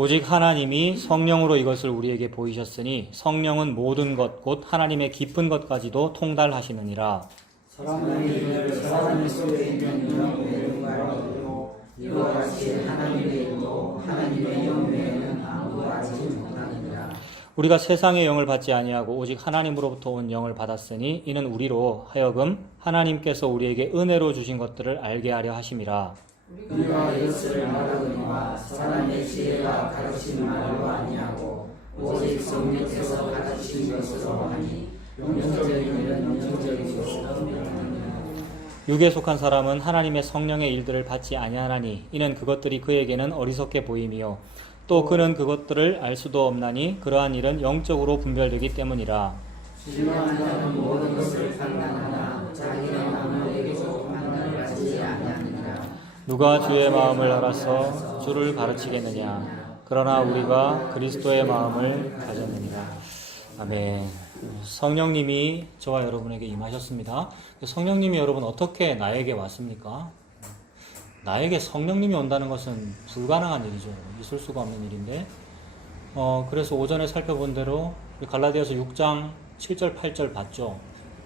오직 하나님이 성령으로 이것을 우리에게 보이셨으니 성령은 모든 것 곧 하나님의 깊은 것까지도 통달하시느니라. 사람의 인을 사람의 속에 있는 영 외로가 없고 이와 같이 하나님의 일도 하나님의 영 외에는 아무도 알지 못하느니라. 우리가 세상의 영을 받지 아니하고 오직 하나님으로부터 온 영을 받았으니 이는 우리로 하여금 하나님께서 우리에게 은혜로 주신 것들을 알게 하려 하심이라. 우리가 이것을 말하거니와 사람의 지혜가 가르친 말로 아니하고 오직 성령께서 가르치신 것으로 하니 영적인 일은 영적인 것으로 명하느니라. 육에 속한 사람은 하나님의 성령의 일들을 받지 아니하나니 이는 그것들이 그에게는 어리석게 보임이요 또 그는 그것들을 알 수도 없나니 그러한 일은 영적으로 분별되기 때문이라. 신령한 자는 모든 것을 판단하나 자기는 아무에게도 판단을 받지 아니하느니라. 누가 주의 마음을 알아서 주를 가르치겠느냐. 그러나 우리가 그리스도의 마음을 가졌느니라. 아멘. 성령님이 저와 여러분에게 임하셨습니다. 성령님이 여러분 어떻게 나에게 왔습니까? 나에게 성령님이 온다는 것은 불가능한 일이죠. 있을 수가 없는 일인데 그래서 오전에 살펴본 대로 갈라디아서 6장 7절 8절 봤죠.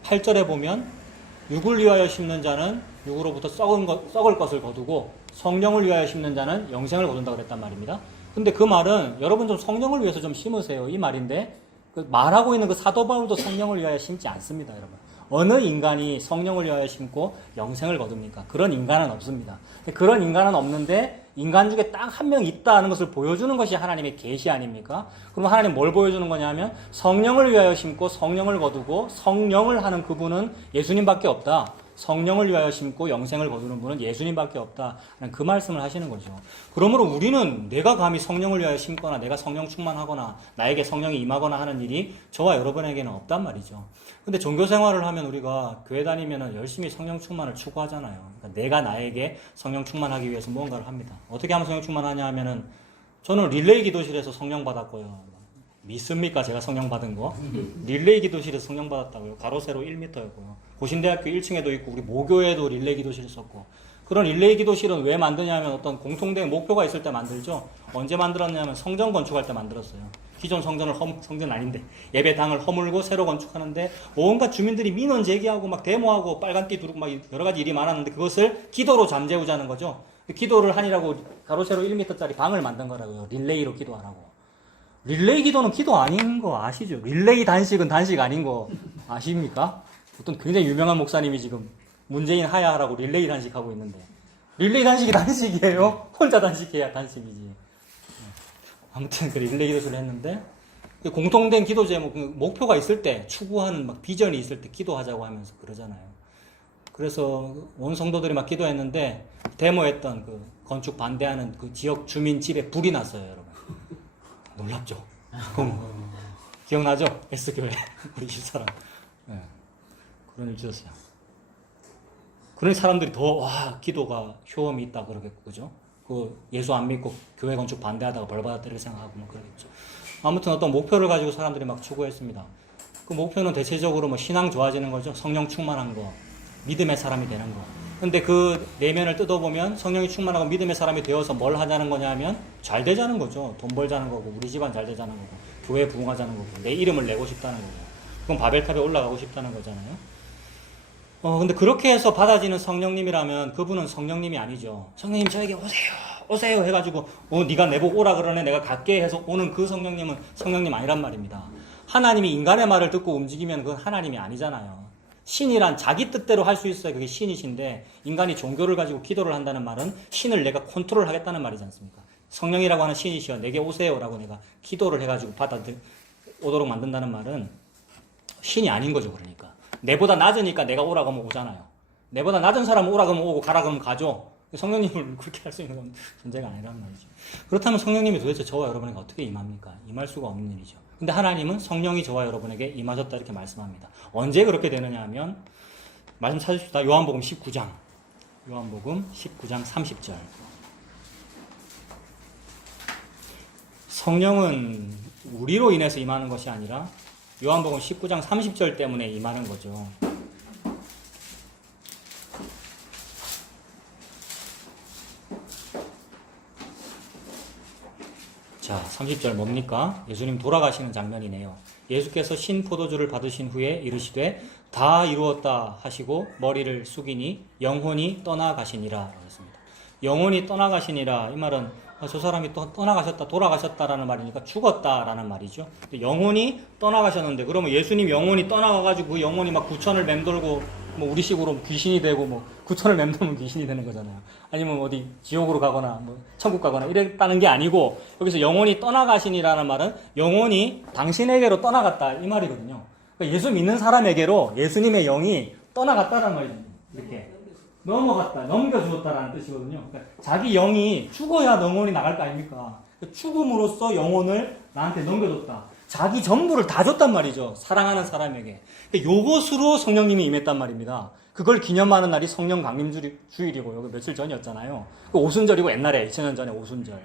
8절에 보면 육을 위하여 심는 자는 육으로부터 썩을 것을 거두고 성령을 위하여 심는 자는 영생을 거둔다고 그랬단 말입니다. 근데 그 말은 여러분 좀 성령을 위해서 좀 심으세요 이 말인데 그 말하고 있는 그 사도 바울도 성령을 위하여 심지 않습니다. 여러분 어느 인간이 성령을 위하여 심고 영생을 거둡니까? 그런 인간은 없습니다. 그런 인간은 없는데 인간 중에 딱 한 명 있다는 것을 보여주는 것이 하나님의 계시 아닙니까? 그럼 하나님 뭘 보여주는 거냐면 성령을 위하여 심고 성령을 거두고 성령을 하는 그분은 예수님밖에 없다. 성령을 위하여 심고 영생을 거두는 분은 예수님밖에 없다. 그 말씀을 하시는 거죠. 그러므로 우리는 내가 감히 성령을 위하여 심거나 내가 성령 충만하거나 나에게 성령이 임하거나 하는 일이 저와 여러분에게는 없단 말이죠. 근데 종교생활을 하면 우리가 교회 다니면 열심히 성령 충만을 추구하잖아요. 그러니까 내가 나에게 성령 충만하기 위해서 무언가를 합니다. 어떻게 하면 성령 충만하냐 하면은 저는 릴레이 기도실에서 성령 받았고요. 믿습니까? 제가 성령 받은 거? 릴레이 기도실에서 성령 받았다고요. 가로 세로 1m였고요. 고신대학교 1층에도 있고 우리 모교에도 릴레이 기도실 있었고 그런 릴레이 기도실은 왜 만드냐면 어떤 공통된 목표가 있을 때 만들죠. 언제 만들었냐면 성전 건축할 때 만들었어요. 기존 성전 아닌데 예배당을 허물고 새로 건축하는데 온갖 주민들이 민원 제기하고 막 데모하고 빨간띠 두르고 막 여러 가지 일이 많았는데 그것을 기도로 잠재우자는 거죠. 기도를 하니라고 가로 세로 1m짜리 방을 만든 거라고요. 릴레이로 기도하라고. 릴레이 기도는 기도 아닌 거 아시죠? 릴레이 단식은 단식 아닌 거 아십니까? 어떤 굉장히 유명한 목사님이 지금 문재인 하야하라고 릴레이 단식하고 있는데 릴레이 단식이 단식이에요? 혼자 단식해야 단식이지. 아무튼 그 릴레이 기도를 했는데 공통된 기도 제목 목표가 있을 때 추구하는 막 비전이 있을 때 기도하자고 하면서 그러잖아요. 그래서 온 성도들이 막 기도했는데 데모했던 그 건축 반대하는 그 지역 주민 집에 불이 났어요, 여러분. 놀랍죠? 기억나죠? S교회 우리 집사람 네. 그런 일 있었어요. 그런 사람들이 더 기도가 효험이 있다 그러겠고 그죠? 그 예수 안 믿고 교회 건축 반대하다가 벌 받았다 이렇게 생각하고 뭐 그러겠죠. 아무튼 어떤 목표를 가지고 사람들이 막 추구했습니다. 그 목표는 대체적으로 뭐 신앙 좋아지는 거죠. 성령 충만한 거, 믿음의 사람이 되는 거. 근데 그 내면을 뜯어보면 성령이 충만하고 믿음의 사람이 되어서 뭘 하자는 거냐면 잘 되자는 거죠. 돈 벌자는 거고 우리 집안 잘 되자는 거고 교회 부흥하자는 거고 내 이름을 내고 싶다는 거고 그건 바벨탑에 올라가고 싶다는 거잖아요. 근데 그렇게 해서 받아지는 성령님이라면 그분은 성령님이 아니죠. 성령님 저에게 오세요 해가지고 네가 내보고 오라 그러네 내가 갈게 해서 오는 그 성령님은 성령님 아니란 말입니다. 하나님이 인간의 말을 듣고 움직이면 그건 하나님이 아니잖아요. 신이란 자기 뜻대로 할 수 있어야 그게 신이신데 인간이 종교를 가지고 기도를 한다는 말은 신을 내가 컨트롤 하겠다는 말이지 않습니까? 성령이라고 하는 신이시여 내게 오세요라고 내가 기도를 해가지고 오도록 만든다는 말은 신이 아닌 거죠. 그러니까 내보다 낮으니까 내가 오라고 하면 오잖아요. 내보다 낮은 사람은 오라고 하면 오고 가라고 하면 가죠. 성령님을 그렇게 할 수 있는 건 존재가 아니란 말이죠. 그렇다면 성령님이 도대체 저와 여러분에게 어떻게 임합니까? 임할 수가 없는 일이죠. 근데 하나님은 성령이 저와 여러분에게 임하셨다 이렇게 말씀합니다. 언제 그렇게 되느냐 하면 말씀 찾으십시다. 요한복음 19장 30절 성령은 우리로 인해서 임하는 것이 아니라 요한복음 19장 30절 때문에 임하는 거죠. 자, 30절 뭡니까? 예수님 돌아가시는 장면이네요. 예수께서 신포도주를 받으신 후에 이르시되 다 이루었다 하시고 머리를 숙이니 영혼이 떠나가시니라 그랬습니다. 영혼이 떠나가시니라, 이 말은 저 사람이 또 떠나가셨다, 돌아가셨다라는 말이니까 죽었다라는 말이죠. 영혼이 떠나가셨는데, 그러면 예수님 영혼이 떠나가가지고 그 영혼이 막 구천을 맴돌고 뭐 우리식으로 귀신이 되고, 뭐 구천을 맴돌면 귀신이 되는 거잖아요. 아니면 어디 지옥으로 가거나 뭐 천국 가거나 이랬다는 게 아니고, 여기서 영혼이 떠나가시니라는 말은 영혼이 당신에게로 떠나갔다 이 말이거든요. 그러니까 예수 믿는 사람에게로 예수님의 영이 떠나갔다는 말이죠. 이렇게 넘어갔다, 넘겨주었다라는 뜻이거든요. 그러니까 자기 영이 죽어야 영혼이 나갈 거 아닙니까? 죽음으로써 영혼을 나한테 넘겨줬다. 자기 전부를 다 줬단 말이죠. 사랑하는 사람에게. 요것으로 성령님이 임했단 말입니다. 그걸 기념하는 날이 성령 강림주일이고, 여기 며칠 전이었잖아요. 그 오순절이고, 옛날에 2000년 전에 오순절.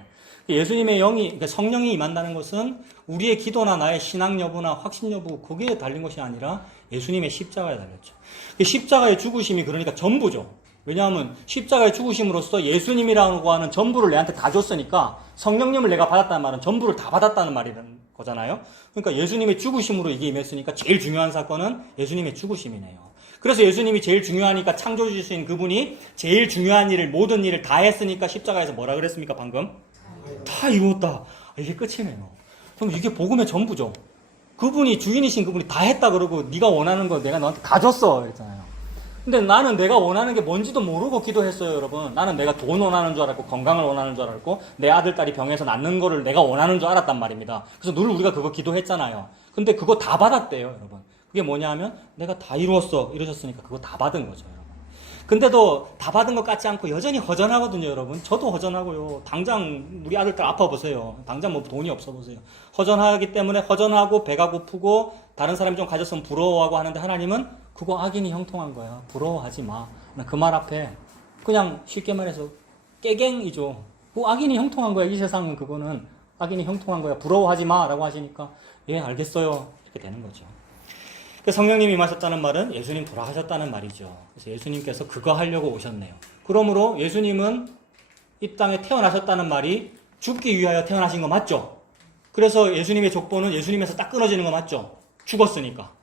예수님의 영이, 그러니까 성령이 임한다는 것은 우리의 기도나 나의 신앙 여부나 확신 여부, 거기에 달린 것이 아니라 예수님의 십자가에 달렸죠. 십자가의 죽으심이 그러니까 전부죠. 왜냐하면 십자가의 죽으심으로써 예수님이라고 하는 전부를 내한테 다 줬으니까, 성령님을 내가 받았다는 말은 전부를 다 받았다는 말이라는 거잖아요. 그러니까 예수님의 죽으심으로 이게 임했으니까 제일 중요한 사건은 예수님의 죽으심이네요. 그래서 예수님이 제일 중요하니까, 창조주신 그분이 제일 중요한 일을, 모든 일을 다 했으니까 십자가에서 뭐라 그랬습니까 방금? 다 이루었다. 이게 끝이네요. 그럼 이게 복음의 전부죠. 그분이, 주인이신 그분이 다 했다 그러고, 네가 원하는 거 내가 너한테 다 줬어 그랬잖아요. 근데 나는 내가 원하는 게 뭔지도 모르고 기도했어요, 여러분. 나는 내가 돈 원하는 줄 알았고, 건강을 원하는 줄 알았고, 내 아들, 딸이 병에서 낫는 거를 내가 원하는 줄 알았단 말입니다. 그래서 늘 우리가 그거 기도했잖아요. 근데 그거 다 받았대요, 여러분. 그게 뭐냐 하면, 내가 다 이루었어. 이러셨으니까 그거 다 받은 거죠, 여러분. 근데도 다 받은 것 같지 않고 여전히 허전하거든요, 여러분. 저도 허전하고요. 당장 우리 아들, 딸 아파 보세요. 당장 뭐 돈이 없어 보세요. 허전하기 때문에 허전하고, 배가 고프고, 다른 사람이 좀 가졌으면 부러워하고 하는데, 하나님은 그거 악인이 형통한 거야. 부러워하지 마. 그 말 앞에 그냥 쉽게 말해서 깨갱이죠. 그 악인이 형통한 거야. 이 세상은 그거는 악인이 형통한 거야. 부러워하지 마 라고 하시니까, 예, 알겠어요. 이렇게 되는 거죠. 성령님이 임하셨다는 말은 예수님 돌아가셨다는 말이죠. 그래서 예수님께서 그거 하려고 오셨네요. 그러므로 예수님은 이 땅에 태어나셨다는 말이 죽기 위하여 태어나신 거 맞죠? 그래서 예수님의 족보는 예수님에서 딱 끊어지는 거 맞죠? 죽었으니까.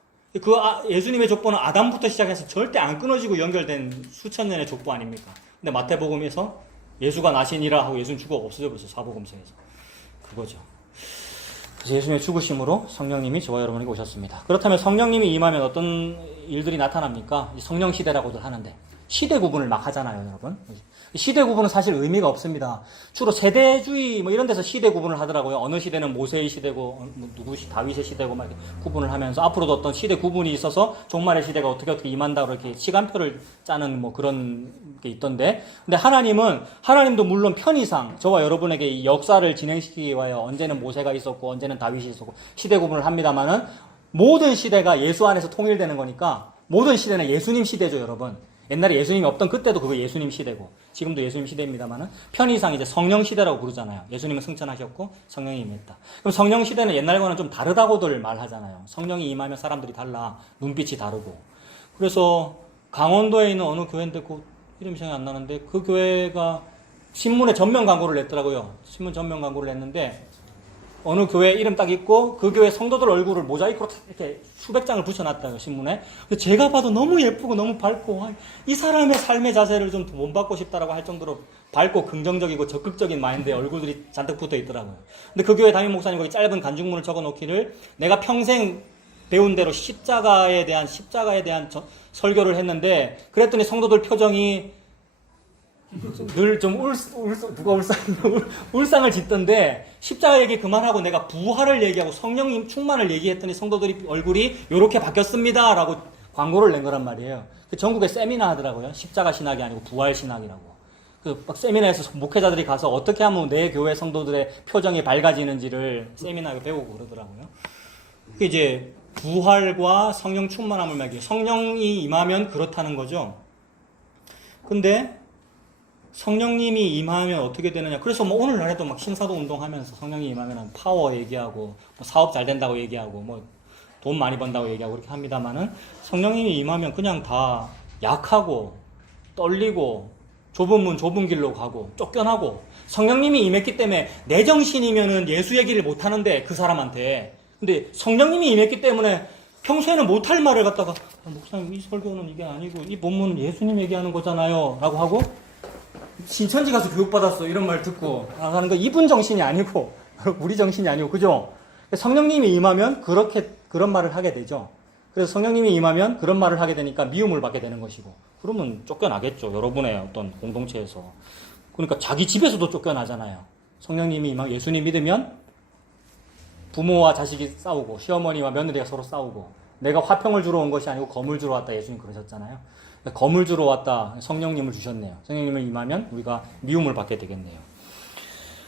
예수님의 족보는 아담부터 시작해서 절대 안 끊어지고 연결된 수천 년의 족보 아닙니까? 근데 마태복음에서 예수가 나시니라 하고 예수는 죽어 없어져 버렸어요. 사복음서에서. 그거죠. 그래서 예수님의 죽으심으로 성령님이 저와 여러분에게 오셨습니다. 그렇다면 성령님이 임하면 어떤 일들이 나타납니까? 성령 시대라고도 하는데, 시대 구분을 막 하잖아요, 여러분. 시대 구분은 사실 의미가 없습니다. 주로 세대주의 뭐 이런 데서 시대 구분을 하더라고요. 어느 시대는 모세의 시대고, 다윗의 시대고 막 이렇게 구분을 하면서, 앞으로도 어떤 시대 구분이 있어서 종말의 시대가 어떻게 임한다 그렇게 시간표를 짜는 뭐 그런 게 있던데, 근데 하나님도 물론 편의상 저와 여러분에게 이 역사를 진행시키기 위하여 언제는 모세가 있었고 언제는 다윗이 있었고 시대 구분을 합니다만은, 모든 시대가 예수 안에서 통일되는 거니까 모든 시대는 예수님 시대죠, 여러분. 옛날에 예수님이 없던 그때도 그거 예수님 시대고, 지금도 예수님 시대입니다만은, 편의상 이제 성령 시대라고 부르잖아요. 예수님은 승천하셨고 성령이 임했다. 그럼 성령 시대는 옛날과는 좀 다르다고들 말하잖아요. 성령이 임하면 사람들이 달라, 눈빛이 다르고. 그래서 강원도에 있는 어느 교회인데, 그 이름이 생각이 안 나는데, 그 교회가 신문에 전면 광고를 냈더라고요. 신문 전면 광고를 냈는데, 어느 교회 이름 딱 있고 그 교회 성도들 얼굴을 모자이크로 이렇게 수백 장을 붙여놨다고, 신문에. 근데 제가 봐도 너무 예쁘고 너무 밝고, 이 사람의 삶의 자세를 좀 본받고 싶다라고 할 정도로 밝고 긍정적이고 적극적인 마인드의 얼굴들이 잔뜩 붙어 있더라고요. 근데 그 교회 담임 목사님 거기 짧은 간증문을 적어 놓기를, 내가 평생 배운 대로 십자가에 대한 설교를 했는데, 그랬더니 성도들 표정이 늘 좀 울상을 짓던데, 십자가 얘기 그만하고 내가 부활을 얘기하고 성령 충만을 얘기했더니 성도들이 얼굴이 요렇게 바뀌었습니다 라고 광고를 낸 거란 말이에요. 전국에 세미나 하더라고요. 십자가 신학이 아니고 부활 신학이라고. 막 세미나에서 목회자들이 가서 어떻게 하면 내 교회 성도들의 표정이 밝아지는지를 세미나에 배우고 그러더라고요. 그게 이제 부활과 성령 충만함을 말이에요. 성령이 임하면 그렇다는 거죠. 근데 성령님이 임하면 어떻게 되느냐. 그래서 뭐 오늘날에도 막 신사도 운동하면서 성령이 임하면 파워 얘기하고, 뭐 사업 잘 된다고 얘기하고, 뭐 돈 많이 번다고 얘기하고 그렇게 합니다만은, 성령님이 임하면 그냥 다 약하고 떨리고 좁은 문 좁은 길로 가고 쫓겨나고, 성령님이 임했기 때문에 내 정신이면은 예수 얘기를 못 하는데 그 사람한테. 근데 성령님이 임했기 때문에 평소에는 못할 말을 갖다가 목사님 이 설교는 이게 아니고 이 본문은 예수님 얘기하는 거잖아요 라고 하고 신천지 가서 교육받았어 이런 말 듣고 나가는 거 이분 정신이 아니고 우리 정신이 아니고 그죠? 성령님이 임하면 그런 말을 하게 되죠. 그래서 성령님이 임하면 그런 말을 하게 되니까 미움을 받게 되는 것이고 그러면 쫓겨나겠죠. 여러분의 어떤 공동체에서. 그러니까 자기 집에서도 쫓겨나잖아요. 성령님이 임하면 예수님 믿으면 부모와 자식이 싸우고 시어머니와 며느리가 서로 싸우고 내가 화평을 주러 온 것이 아니고 검을 주러 왔다 예수님 그러셨잖아요. 검을 주러 왔다 성령님을 주셨네요. 성령님을 임하면 우리가 미움을 받게 되겠네요.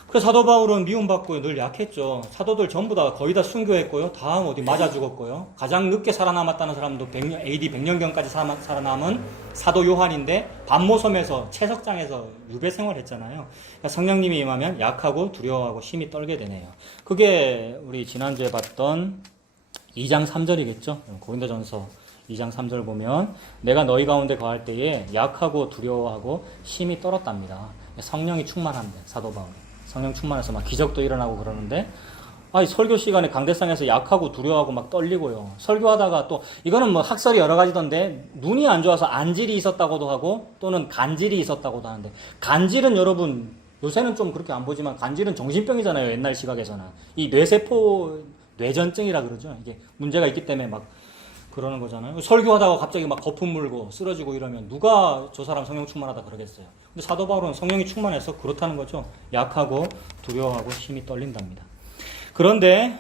그래서 사도 바울은 미움받고 늘 약했죠. 사도들 전부 다 거의 다 순교했고요. 다 어디 맞아 죽었고요. 가장 늦게 살아남았다는 사람도 AD 100년경까지 살아남은 사도 요한인데 반모섬에서 채석장에서 유배 생활했잖아요. 그러니까 성령님이 임하면 약하고 두려워하고 심히 떨게 되네요. 그게 우리 지난주에 봤던 2장 3절이겠죠. 고린도전서 2장 3절 보면 내가 너희 가운데 거할 때에 약하고 두려워하고 심히 떨었답니다. 성령이 충만한데 사도 바울이. 성령 충만해서 막 기적도 일어나고 그러는데 설교 시간에 강대상에서 약하고 두려워하고 막 떨리고요. 설교하다가 또 이거는 뭐 학설이 여러 가지던데 눈이 안 좋아서 안질이 있었다고도 하고 또는 간질이 있었다고도 하는데 간질은 여러분 요새는 좀 그렇게 안 보지만 간질은 정신병이잖아요. 옛날 시각에서는. 이 뇌세포 뇌전증이라 그러죠. 이게 문제가 있기 때문에 막 그러는 거잖아요. 설교하다가 갑자기 막 거품 물고 쓰러지고 이러면 누가 저 사람 성령 충만하다 그러겠어요. 근데 사도 바울은 성령이 충만해서 그렇다는 거죠. 약하고 두려워하고 심히 떨린답니다. 그런데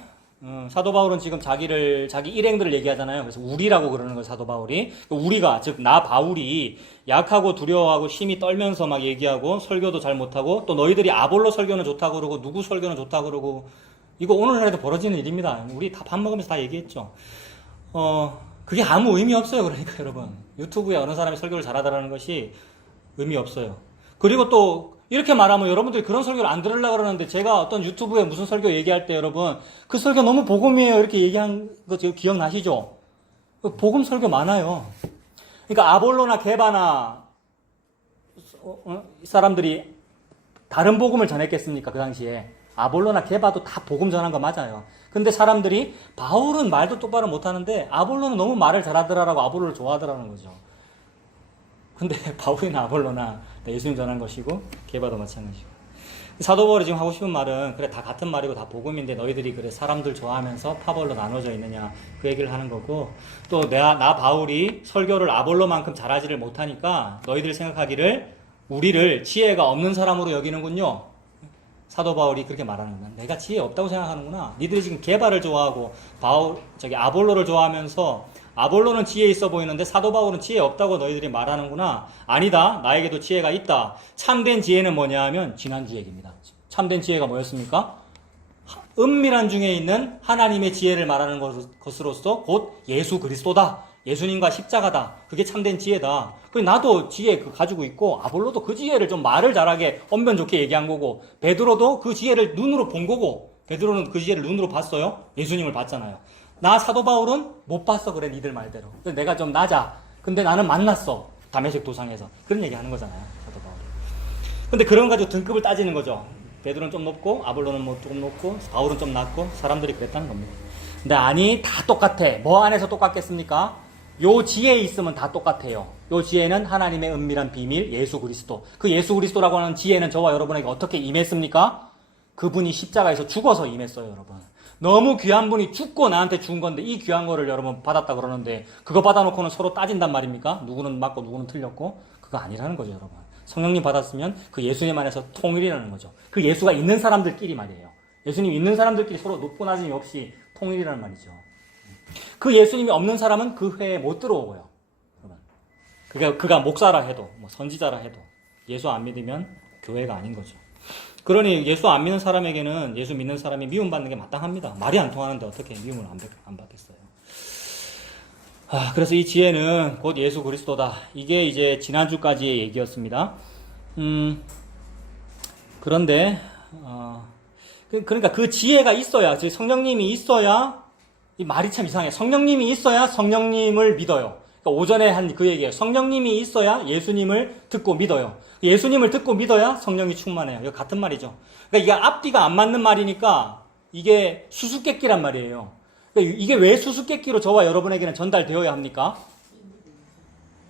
사도 바울은 지금 자기 일행들을 얘기하잖아요. 그래서 우리라고 그러는 거예요. 사도 바울이. 우리가 즉 나 바울이 약하고 두려워하고 심히 떨면서 막 얘기하고 설교도 잘 못하고 또 너희들이 아볼로 설교는 좋다고 그러고 누구 설교는 좋다고 그러고 이거 오늘날에도 벌어지는 일입니다. 우리 다 밥 먹으면서 다 얘기했죠. 그게 아무 의미 없어요. 그러니까 여러분 유튜브에 어느 사람이 설교를 잘하더라는 것이 의미 없어요. 그리고 또 이렇게 말하면 여러분들이 그런 설교를 안 들으려고 그러는데 제가 어떤 유튜브에 무슨 설교 얘기할 때 여러분 그 설교 너무 복음이에요 이렇게 얘기한 거 기억나시죠? 복음 설교 많아요. 그러니까 아볼로나 게바나 사람들이 다른 복음을 전했겠습니까? 그 당시에 아볼로나 게바도 다 복음 전한 거 맞아요. 근데 사람들이 바울은 말도 똑바로 못하는데 아볼로는 너무 말을 잘하더라라고 아볼로를 좋아하더라는 거죠. 근데 바울이나 아볼로나 예수님 전한 것이고 게바도 마찬가지고. 사도 바울이 지금 하고 싶은 말은 그래 다 같은 말이고 다 복음인데 너희들이 그래 사람들 좋아하면서 파벌로 나눠져 있느냐 그 얘기를 하는 거고 또 나 바울이 설교를 아볼로만큼 잘하지를 못하니까 너희들 생각하기를 우리를 지혜가 없는 사람으로 여기는군요. 사도 바울이 그렇게 말하는 거야. 내가 지혜 없다고 생각하는구나. 니들이 지금 게바를 좋아하고 아볼로를 좋아하면서 아볼로는 지혜 있어 보이는데 사도 바울은 지혜 없다고 너희들이 말하는구나. 아니다. 나에게도 지혜가 있다. 참된 지혜는 뭐냐 하면 지난주 얘기입니다. 참된 지혜가 뭐였습니까? 은밀한 중에 있는 하나님의 지혜를 말하는 것으로서 곧 예수 그리스도다. 예수님과 십자가다. 그게 참된 지혜다. 그리고 나도 지혜 가지고 있고 아볼로도 그 지혜를 좀 말을 잘하게 언변 좋게 얘기한 거고 베드로도 그 지혜를 눈으로 본 거고 베드로는 그 지혜를 눈으로 봤어요. 예수님을 봤잖아요. 나 사도 바울은 못 봤어 그래 니들 말대로. 내가 좀 낮아. 근데 나는 만났어. 다메섹 도상에서. 그런 얘기 하는 거잖아요. 사도 바울이. 근데 그런 가지고 등급을 따지는 거죠. 베드로는 좀 높고 아볼로는 뭐 조금 높고 바울은 좀 낮고 사람들이 그랬다는 겁니다. 근데 아니 다 똑같아. 뭐 안에서 똑같겠습니까? 요 지혜에 있으면 다 똑같아요. 요 지혜는 하나님의 은밀한 비밀 예수 그리스도. 그 예수 그리스도라고 하는 지혜는 저와 여러분에게 어떻게 임했습니까? 그분이 십자가에서 죽어서 임했어요, 여러분. 너무 귀한 분이 죽고 나한테 준 건데 이 귀한 거를 여러분 받았다 그러는데 그거 받아놓고는 서로 따진단 말입니까? 누구는 맞고 누구는 틀렸고 그거 아니라는 거죠, 여러분. 성령님 받았으면 그 예수님 안에서 통일이라는 거죠. 그 예수가 있는 사람들끼리 말이에요. 예수님 있는 사람들끼리 서로 높고 낮음이 없이 통일이라는 말이죠. 그 예수님이 없는 사람은 그 회에 못 들어오고요. 그가 목사라 해도 뭐 선지자라 해도 예수 안 믿으면 교회가 아닌 거죠. 그러니 예수 안 믿는 사람에게는 예수 믿는 사람이 미움받는 게 마땅합니다. 말이 안 통하는데 어떻게 미움을 안 받겠어요. 그래서 이 지혜는 곧 예수 그리스도다. 이게 이제 지난주까지의 얘기였습니다. 그런데 그러니까 그 지혜가 있어야, 즉 성령님이 있어야 이 말이 참 이상해. 성령님이 있어야 성령님을 믿어요. 그러니까 오전에 한 그 얘기예요. 성령님이 있어야 예수님을 듣고 믿어요. 예수님을 듣고 믿어야 성령이 충만해요. 이거 같은 말이죠. 그러니까 이게 앞뒤가 안 맞는 말이니까 이게 수수께끼란 말이에요. 그러니까 이게 왜 수수께끼로 저와 여러분에게는 전달되어야 합니까?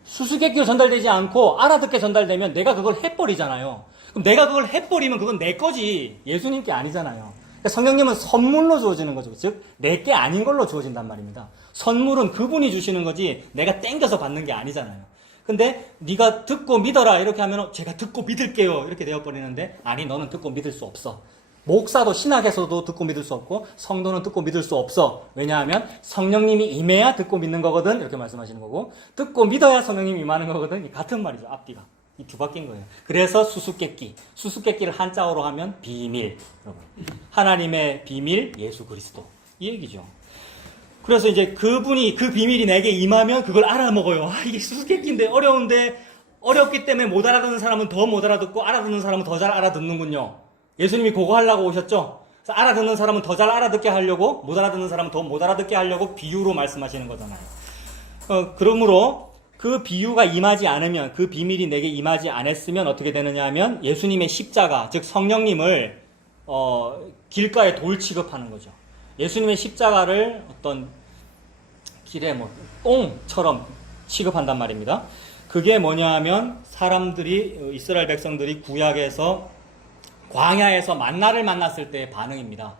수수께끼로 전달되지 않고 알아듣게 전달되면 내가 그걸 해버리잖아요. 그럼 내가 그걸 해버리면 그건 내 거지 예수님께 아니잖아요. 그러니까 성령님은 선물로 주어지는 거죠. 즉 내게 아닌 걸로 주어진단 말입니다. 선물은 그분이 주시는 거지 내가 땡겨서 받는 게 아니잖아요. 근데 네가 듣고 믿어라 이렇게 하면 제가 듣고 믿을게요 이렇게 되어버리는데 아니 너는 듣고 믿을 수 없어. 목사도 신학에서도 듣고 믿을 수 없고 성도는 듣고 믿을 수 없어. 왜냐하면 성령님이 임해야 듣고 믿는 거거든 이렇게 말씀하시는 거고 듣고 믿어야 성령님이 임하는 거거든. 같은 말이죠. 앞뒤가 이 두 바뀐 거예요. 그래서 수수께끼를 한자어로 하면 비밀. 여러분. 하나님의 비밀 예수 그리스도 이 얘기죠. 그래서 이제 그분이 그 비밀이 내게 임하면 그걸 알아먹어요. 아, 이게 수수께끼인데 어려운데 어렵기 때문에 못 알아듣는 사람은 더 못 알아듣고 알아듣는 사람은 더 잘 알아듣는군요. 예수님이 그거 하려고 오셨죠? 그래서 알아듣는 사람은 더 잘 알아듣게 하려고, 못 알아듣는 사람은 더 못 알아듣게 하려고 비유로 말씀하시는 거잖아요. 그러므로 그 비유가 임하지 않으면, 그 비밀이 내게 임하지 않았으면 어떻게 되느냐 하면 예수님의 십자가, 즉 성령님을 길가에 돌 취급하는 거죠. 예수님의 십자가를 어떤 길에 똥처럼 취급한단 말입니다. 그게 뭐냐 하면 사람들이, 이스라엘 백성들이 구약에서 광야에서 만나를 만났을 때의 반응입니다.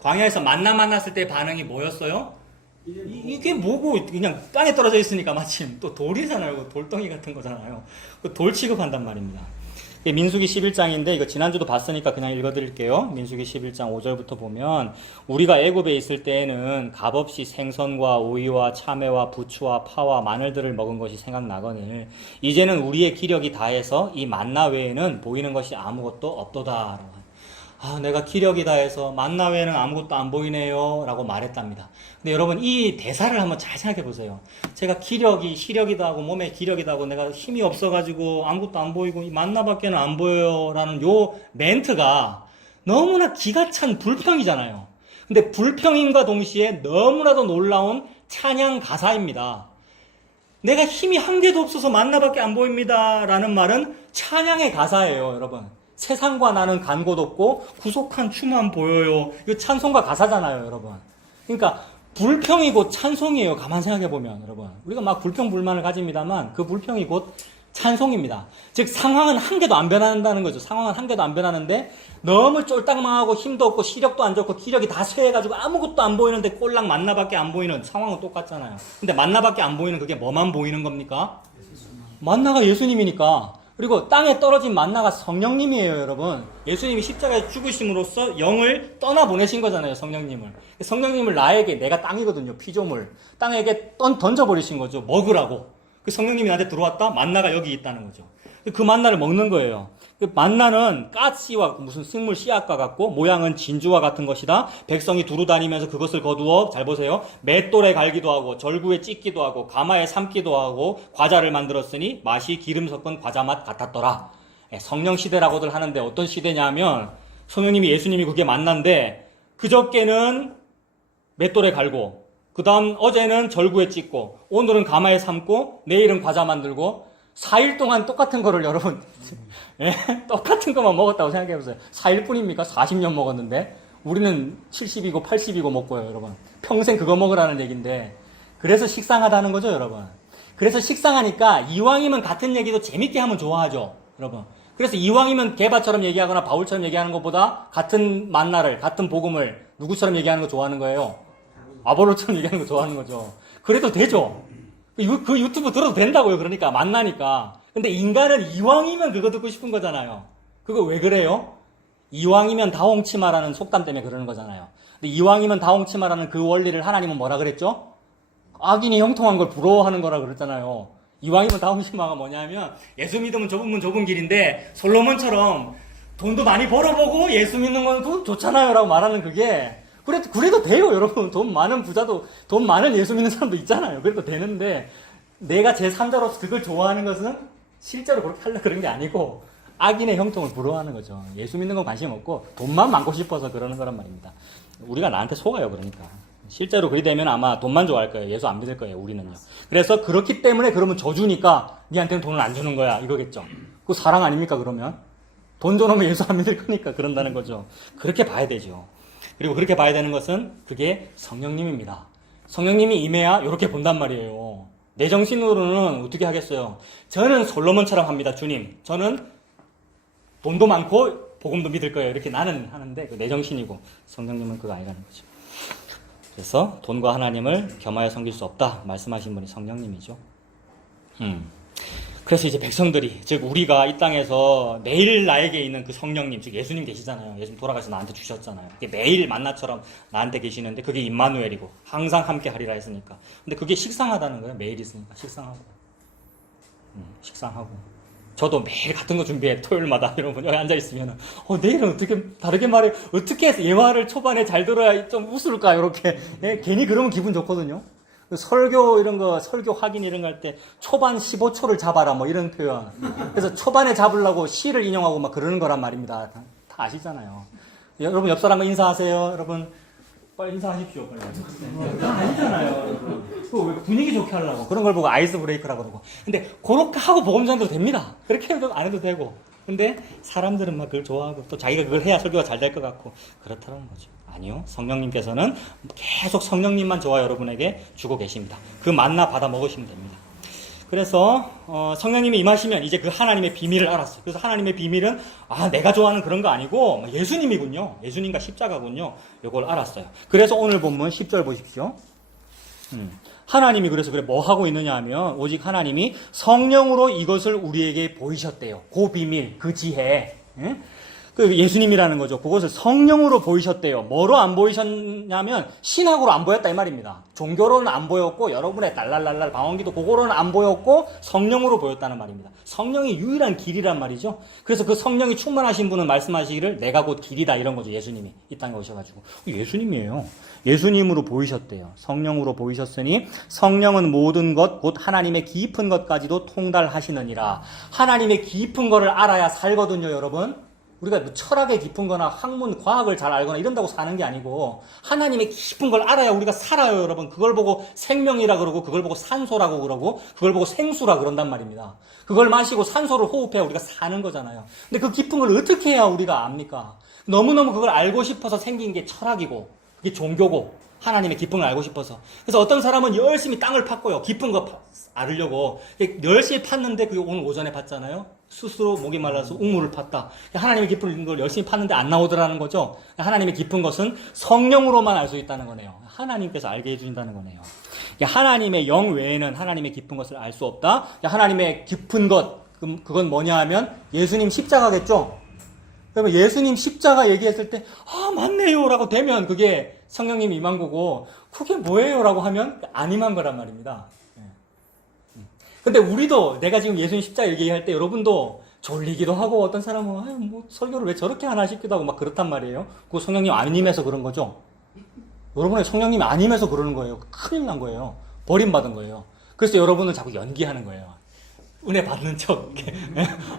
광야에서 만나 만났을 때의 반응이 뭐였어요? 이게 뭐고 그냥 땅에 떨어져 있으니까 마침 또 돌이잖아요. 돌덩이 같은 거잖아요. 돌 취급한단 말입니다. 민수기 11장인데 이거 지난주도 봤으니까 그냥 읽어드릴게요. 민수기 11장 5절부터 보면 우리가 애굽에 있을 때에는 값없이 생선과 오이와 참외와 부추와 파와 마늘들을 먹은 것이 생각나거늘 이제는 우리의 기력이 다해서 이 만나 외에는 보이는 것이 아무것도 없도다. 아, 내가 기력이 다해서 만나 외에는 아무것도 안 보이네요 라고 말했답니다. 근데 여러분 이 대사를 한번 잘 생각해 보세요. 제가 시력이다 하고 몸에 기력이다 하고 내가 힘이 없어가지고 아무것도 안 보이고 이 만나밖에는 안 보여요 라는 요 멘트가 너무나 기가 찬 불평이잖아요. 근데 불평임과 동시에 너무나도 놀라운 찬양 가사입니다. 내가 힘이 한 개도 없어서 만나밖에 안 보입니다 라는 말은 찬양의 가사예요. 여러분, 세상과 나는 간 곳 없고 구속한 추만 보여요. 이거 찬송가 가사잖아요, 여러분. 그러니까 불평이 곧 찬송이에요. 가만 생각해 보면 여러분, 우리가 막 불평 불만을 가집니다만 그 불평이 곧 찬송입니다. 즉 상황은 한 개도 안 변한다는 거죠. 상황은 한 개도 안 변하는데 너무 쫄딱망하고 힘도 없고 시력도 안 좋고 기력이 다 쇠해가지고 아무것도 안 보이는데 꼴랑 만나밖에 안 보이는 상황은 똑같잖아요. 근데 만나밖에 안 보이는 그게 뭐만 보이는 겁니까? 만나가 예수님이니까. 그리고 땅에 떨어진 만나가 성령님이에요, 여러분. 예수님이 십자가에 죽으심으로써 영을 떠나보내신 거잖아요, 성령님을. 성령님을 나에게, 내가 땅이거든요, 피조물. 땅에게 던져버리신 거죠, 먹으라고. 그 성령님이 나한테 들어왔다? 만나가 여기 있다는 거죠. 그 만나를 먹는 거예요. 그 만나는 가시와 무슨 식물 씨앗과 같고 모양은 진주와 같은 것이다. 백성이 두루 다니면서 그것을 거두어, 잘 보세요, 맷돌에 갈기도 하고 절구에 찢기도 하고 가마에 삶기도 하고 과자를 만들었으니 맛이 기름 섞은 과자 맛 같았더라. 성령 시대라고들 하는데 어떤 시대냐면 성령님이 예수님이 그게 만난데 그저께는 맷돌에 갈고 그 다음 어제는 절구에 찢고 오늘은 가마에 삶고 내일은 과자 만들고 4일 동안 똑같은 거를 여러분 똑같은 것만 먹었다고 생각해보세요. 4일 뿐입니까? 40년 먹었는데 우리는 70이고 80이고 먹고요, 여러분. 평생 그거 먹으라는 얘기인데 그래서 식상하다는 거죠, 여러분. 그래서 식상하니까 이왕이면 같은 얘기도 재밌게 하면 좋아하죠, 여러분. 그래서 이왕이면 게바처럼 얘기하거나 바울처럼 얘기하는 것보다 같은 만나를, 같은 복음을 누구처럼 얘기하는 거 좋아하는 거예요? 아볼로처럼 얘기하는 거 좋아하는 거죠. 그래도 되죠. 그 유튜브 들어도 된다고요. 그러니까 만나니까. 근데 인간은 이왕이면 그거 듣고 싶은 거잖아요. 그거 왜 그래요? 이왕이면 다홍치마라는 속담 때문에 그러는 거잖아요. 근데 이왕이면 다홍치마라는 그 원리를 하나님은 뭐라 그랬죠? 악인이 형통한 걸 부러워하는 거라 그랬잖아요. 이왕이면 다홍치마가 뭐냐면 예수 믿으면 좁은 길인데 솔로몬처럼 돈도 많이 벌어보고 예수 믿는 건 좋잖아요 라고 말하는 그게 그래도 돼요, 여러분. 돈 많은 부자도, 돈 많은 예수 믿는 사람도 있잖아요. 그래도 되는데, 내가 제3자로서 그걸 좋아하는 것은 실제로 그렇게 하려고 그런 게 아니고, 악인의 형통을 부러워하는 거죠. 예수 믿는 건 관심 없고, 돈만 많고 싶어서 그러는 거란 말입니다. 우리가 나한테 속아요, 그러니까. 실제로 그리 되면 아마 돈만 좋아할 거예요. 예수 안 믿을 거예요, 우리는요. 그래서 그렇기 때문에 그러면 져주니까 니한테는 돈을 안 주는 거야, 이거겠죠. 그 사랑 아닙니까, 그러면? 돈 줘놓으면 예수 안 믿을 거니까 그런다는 거죠. 그렇게 봐야 되죠. 그리고 그렇게 봐야 되는 것은 그게 성령님입니다. 성령님이 임해야 이렇게 본단 말이에요. 내 정신으로는 어떻게 하겠어요? 저는 솔로몬처럼 합니다, 주님. 저는 돈도 많고 복음도 믿을 거예요. 이렇게 나는 하는데 내 정신이고 성령님은 그거 아니라는 거죠. 그래서 돈과 하나님을 겸하여 섬길 수 없다 말씀하신 분이 성령님이죠. 그래서 이제 백성들이, 즉 우리가 이 땅에서 매일 나에게 있는 그 성령님, 즉 예수님 계시잖아요. 예수님 돌아가셔서 나한테 주셨잖아요. 그게 매일 만나처럼 나한테 계시는데 그게 임마누엘이고 항상 함께 하리라 했으니까. 근데 그게 식상하다는 거예요. 매일 있으니까 식상하고. 식상하고. 저도 매일 같은 거 준비해. 토요일마다 여러분 여기 앉아 있으면 내일은 어떻게 다르게 말해? 어떻게 해서 예화를 초반에 잘 들어야 좀 웃을까? 이렇게 괜히 그러면 기분 좋거든요. 설교 이런 거, 설교 확인 이런 거 할 때 초반 15초를 잡아라 뭐 이런 표현. 그래서 초반에 잡으려고 시를 인용하고 막 그러는 거란 말입니다. 다 아시잖아요. 여러분 옆 사람과 인사하세요. 여러분 빨리 인사하십시오. 빨리. 다 아시잖아요. 여러분. 왜 분위기 좋게 하려고 그런 걸 보고 아이스 브레이크라고 그러고. 근데 그렇게 하고 복음 전도 됩니다. 그렇게 해도 안 해도 되고. 근데 사람들은 막 그걸 좋아하고 또 자기가 그걸 해야 설교가 잘 될 것 같고 그렇다는 거죠. 아니요. 성령님께서는 계속 성령님만 저와 여러분에게 주고 계십니다. 그 만나 받아 먹으시면 됩니다. 그래서 성령님이 임하시면 이제 그 하나님의 비밀을 알았어요. 그래서 하나님의 비밀은 내가 좋아하는 그런 거 아니고 예수님이군요. 예수님과 십자가군요. 이걸 알았어요. 그래서 오늘 본문 10절 보십시오. 하나님이 그래서 뭐 하고 있느냐 하면 오직 하나님이 성령으로 이것을 우리에게 보이셨대요. 그 비밀, 그 지혜. 그 예수님이라는 거죠. 그것을 성령으로 보이셨대요. 뭐로 안 보이셨냐면 신학으로 안 보였다 이 말입니다. 종교로는 안 보였고 여러분의 달랄랄랄 방언기도 그거로는 안 보였고 성령으로 보였다는 말입니다. 성령이 유일한 길이란 말이죠. 그래서 그 성령이 충만하신 분은 말씀하시기를 내가 곧 길이다 이런 거죠. 예수님이 이 땅에 오셔가지고 예수님이에요. 예수님으로 보이셨대요. 성령으로 보이셨으니 성령은 모든 것 곧 하나님의 깊은 것까지도 통달하시느니라. 하나님의 깊은 거를 알아야 살거든요, 여러분. 우리가 뭐 철학의 깊은 거나 학문, 과학을 잘 알거나 이런다고 사는 게 아니고 하나님의 깊은 걸 알아야 우리가 살아요, 여러분. 그걸 보고 생명이라 그러고 그걸 보고 산소라고 그러고 그걸 보고 생수라 그런단 말입니다. 그걸 마시고 산소를 호흡해야 우리가 사는 거잖아요. 근데 그 깊은 걸 어떻게 해야 우리가 압니까? 너무너무 그걸 알고 싶어서 생긴 게 철학이고 그게 종교고 하나님의 깊은 걸 알고 싶어서. 그래서 어떤 사람은 열심히 땅을 팠고요. 깊은 거 알으려고 열심히 팠는데 그게 오늘 오전에 봤잖아요. 스스로 목이 말라서 우물을 팠다. 하나님의 깊은 걸 열심히 팠는데 안 나오더라는 거죠. 하나님의 깊은 것은 성령으로만 알 수 있다는 거네요. 하나님께서 알게 해주신다는 거네요. 하나님의 영 외에는 하나님의 깊은 것을 알 수 없다. 하나님의 깊은 것, 그건 뭐냐 하면 예수님 십자가겠죠. 그러면 예수님 십자가 얘기했을 때 맞네요 라고 되면 그게 성령님이 임한 거고 그게 뭐예요 라고 하면 안 임한 거란 말입니다. 근데 우리도 내가 지금 예수님 십자가 얘기할 때 여러분도 졸리기도 하고 어떤 사람은 뭐 설교를 왜 저렇게 하나 싶기도 하고 막 그렇단 말이에요. 그 성령님 안 임해서 그런 거죠. 여러분의 성령님이 안 임해서 그러는 거예요. 큰일 난 거예요. 버림받은 거예요. 그래서 여러분은 자꾸 연기하는 거예요. 은혜 받는 척,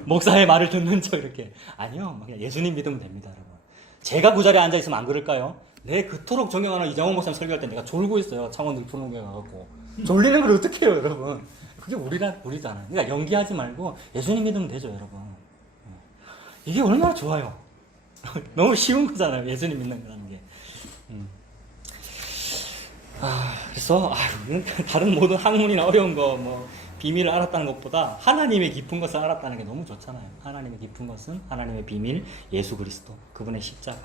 목사의 말을 듣는 척 이렇게. 아니요, 그냥 예수님 믿으면 됩니다, 여러분. 제가 그 자리에 앉아 있으면 안 그럴까요? 내 그토록 존경하는 이장원 목사님 설교할 때 내가 졸고 있어요. 창원 늘푸는게 가갖고 졸리는 걸 어떻게 해요, 여러분? 그게 우리잖아요. 그러니까 연기하지 말고 예수님 믿으면 되죠, 여러분. 이게 얼마나 좋아요. 너무 쉬운 거잖아요, 예수님 믿는 거라는 게. 그래서 다른 모든 학문이나 어려운 거 비밀을 알았다는 것보다 하나님의 깊은 것을 알았다는 게 너무 좋잖아요. 하나님의 깊은 것은 하나님의 비밀, 예수 그리스도, 그분의 십자가.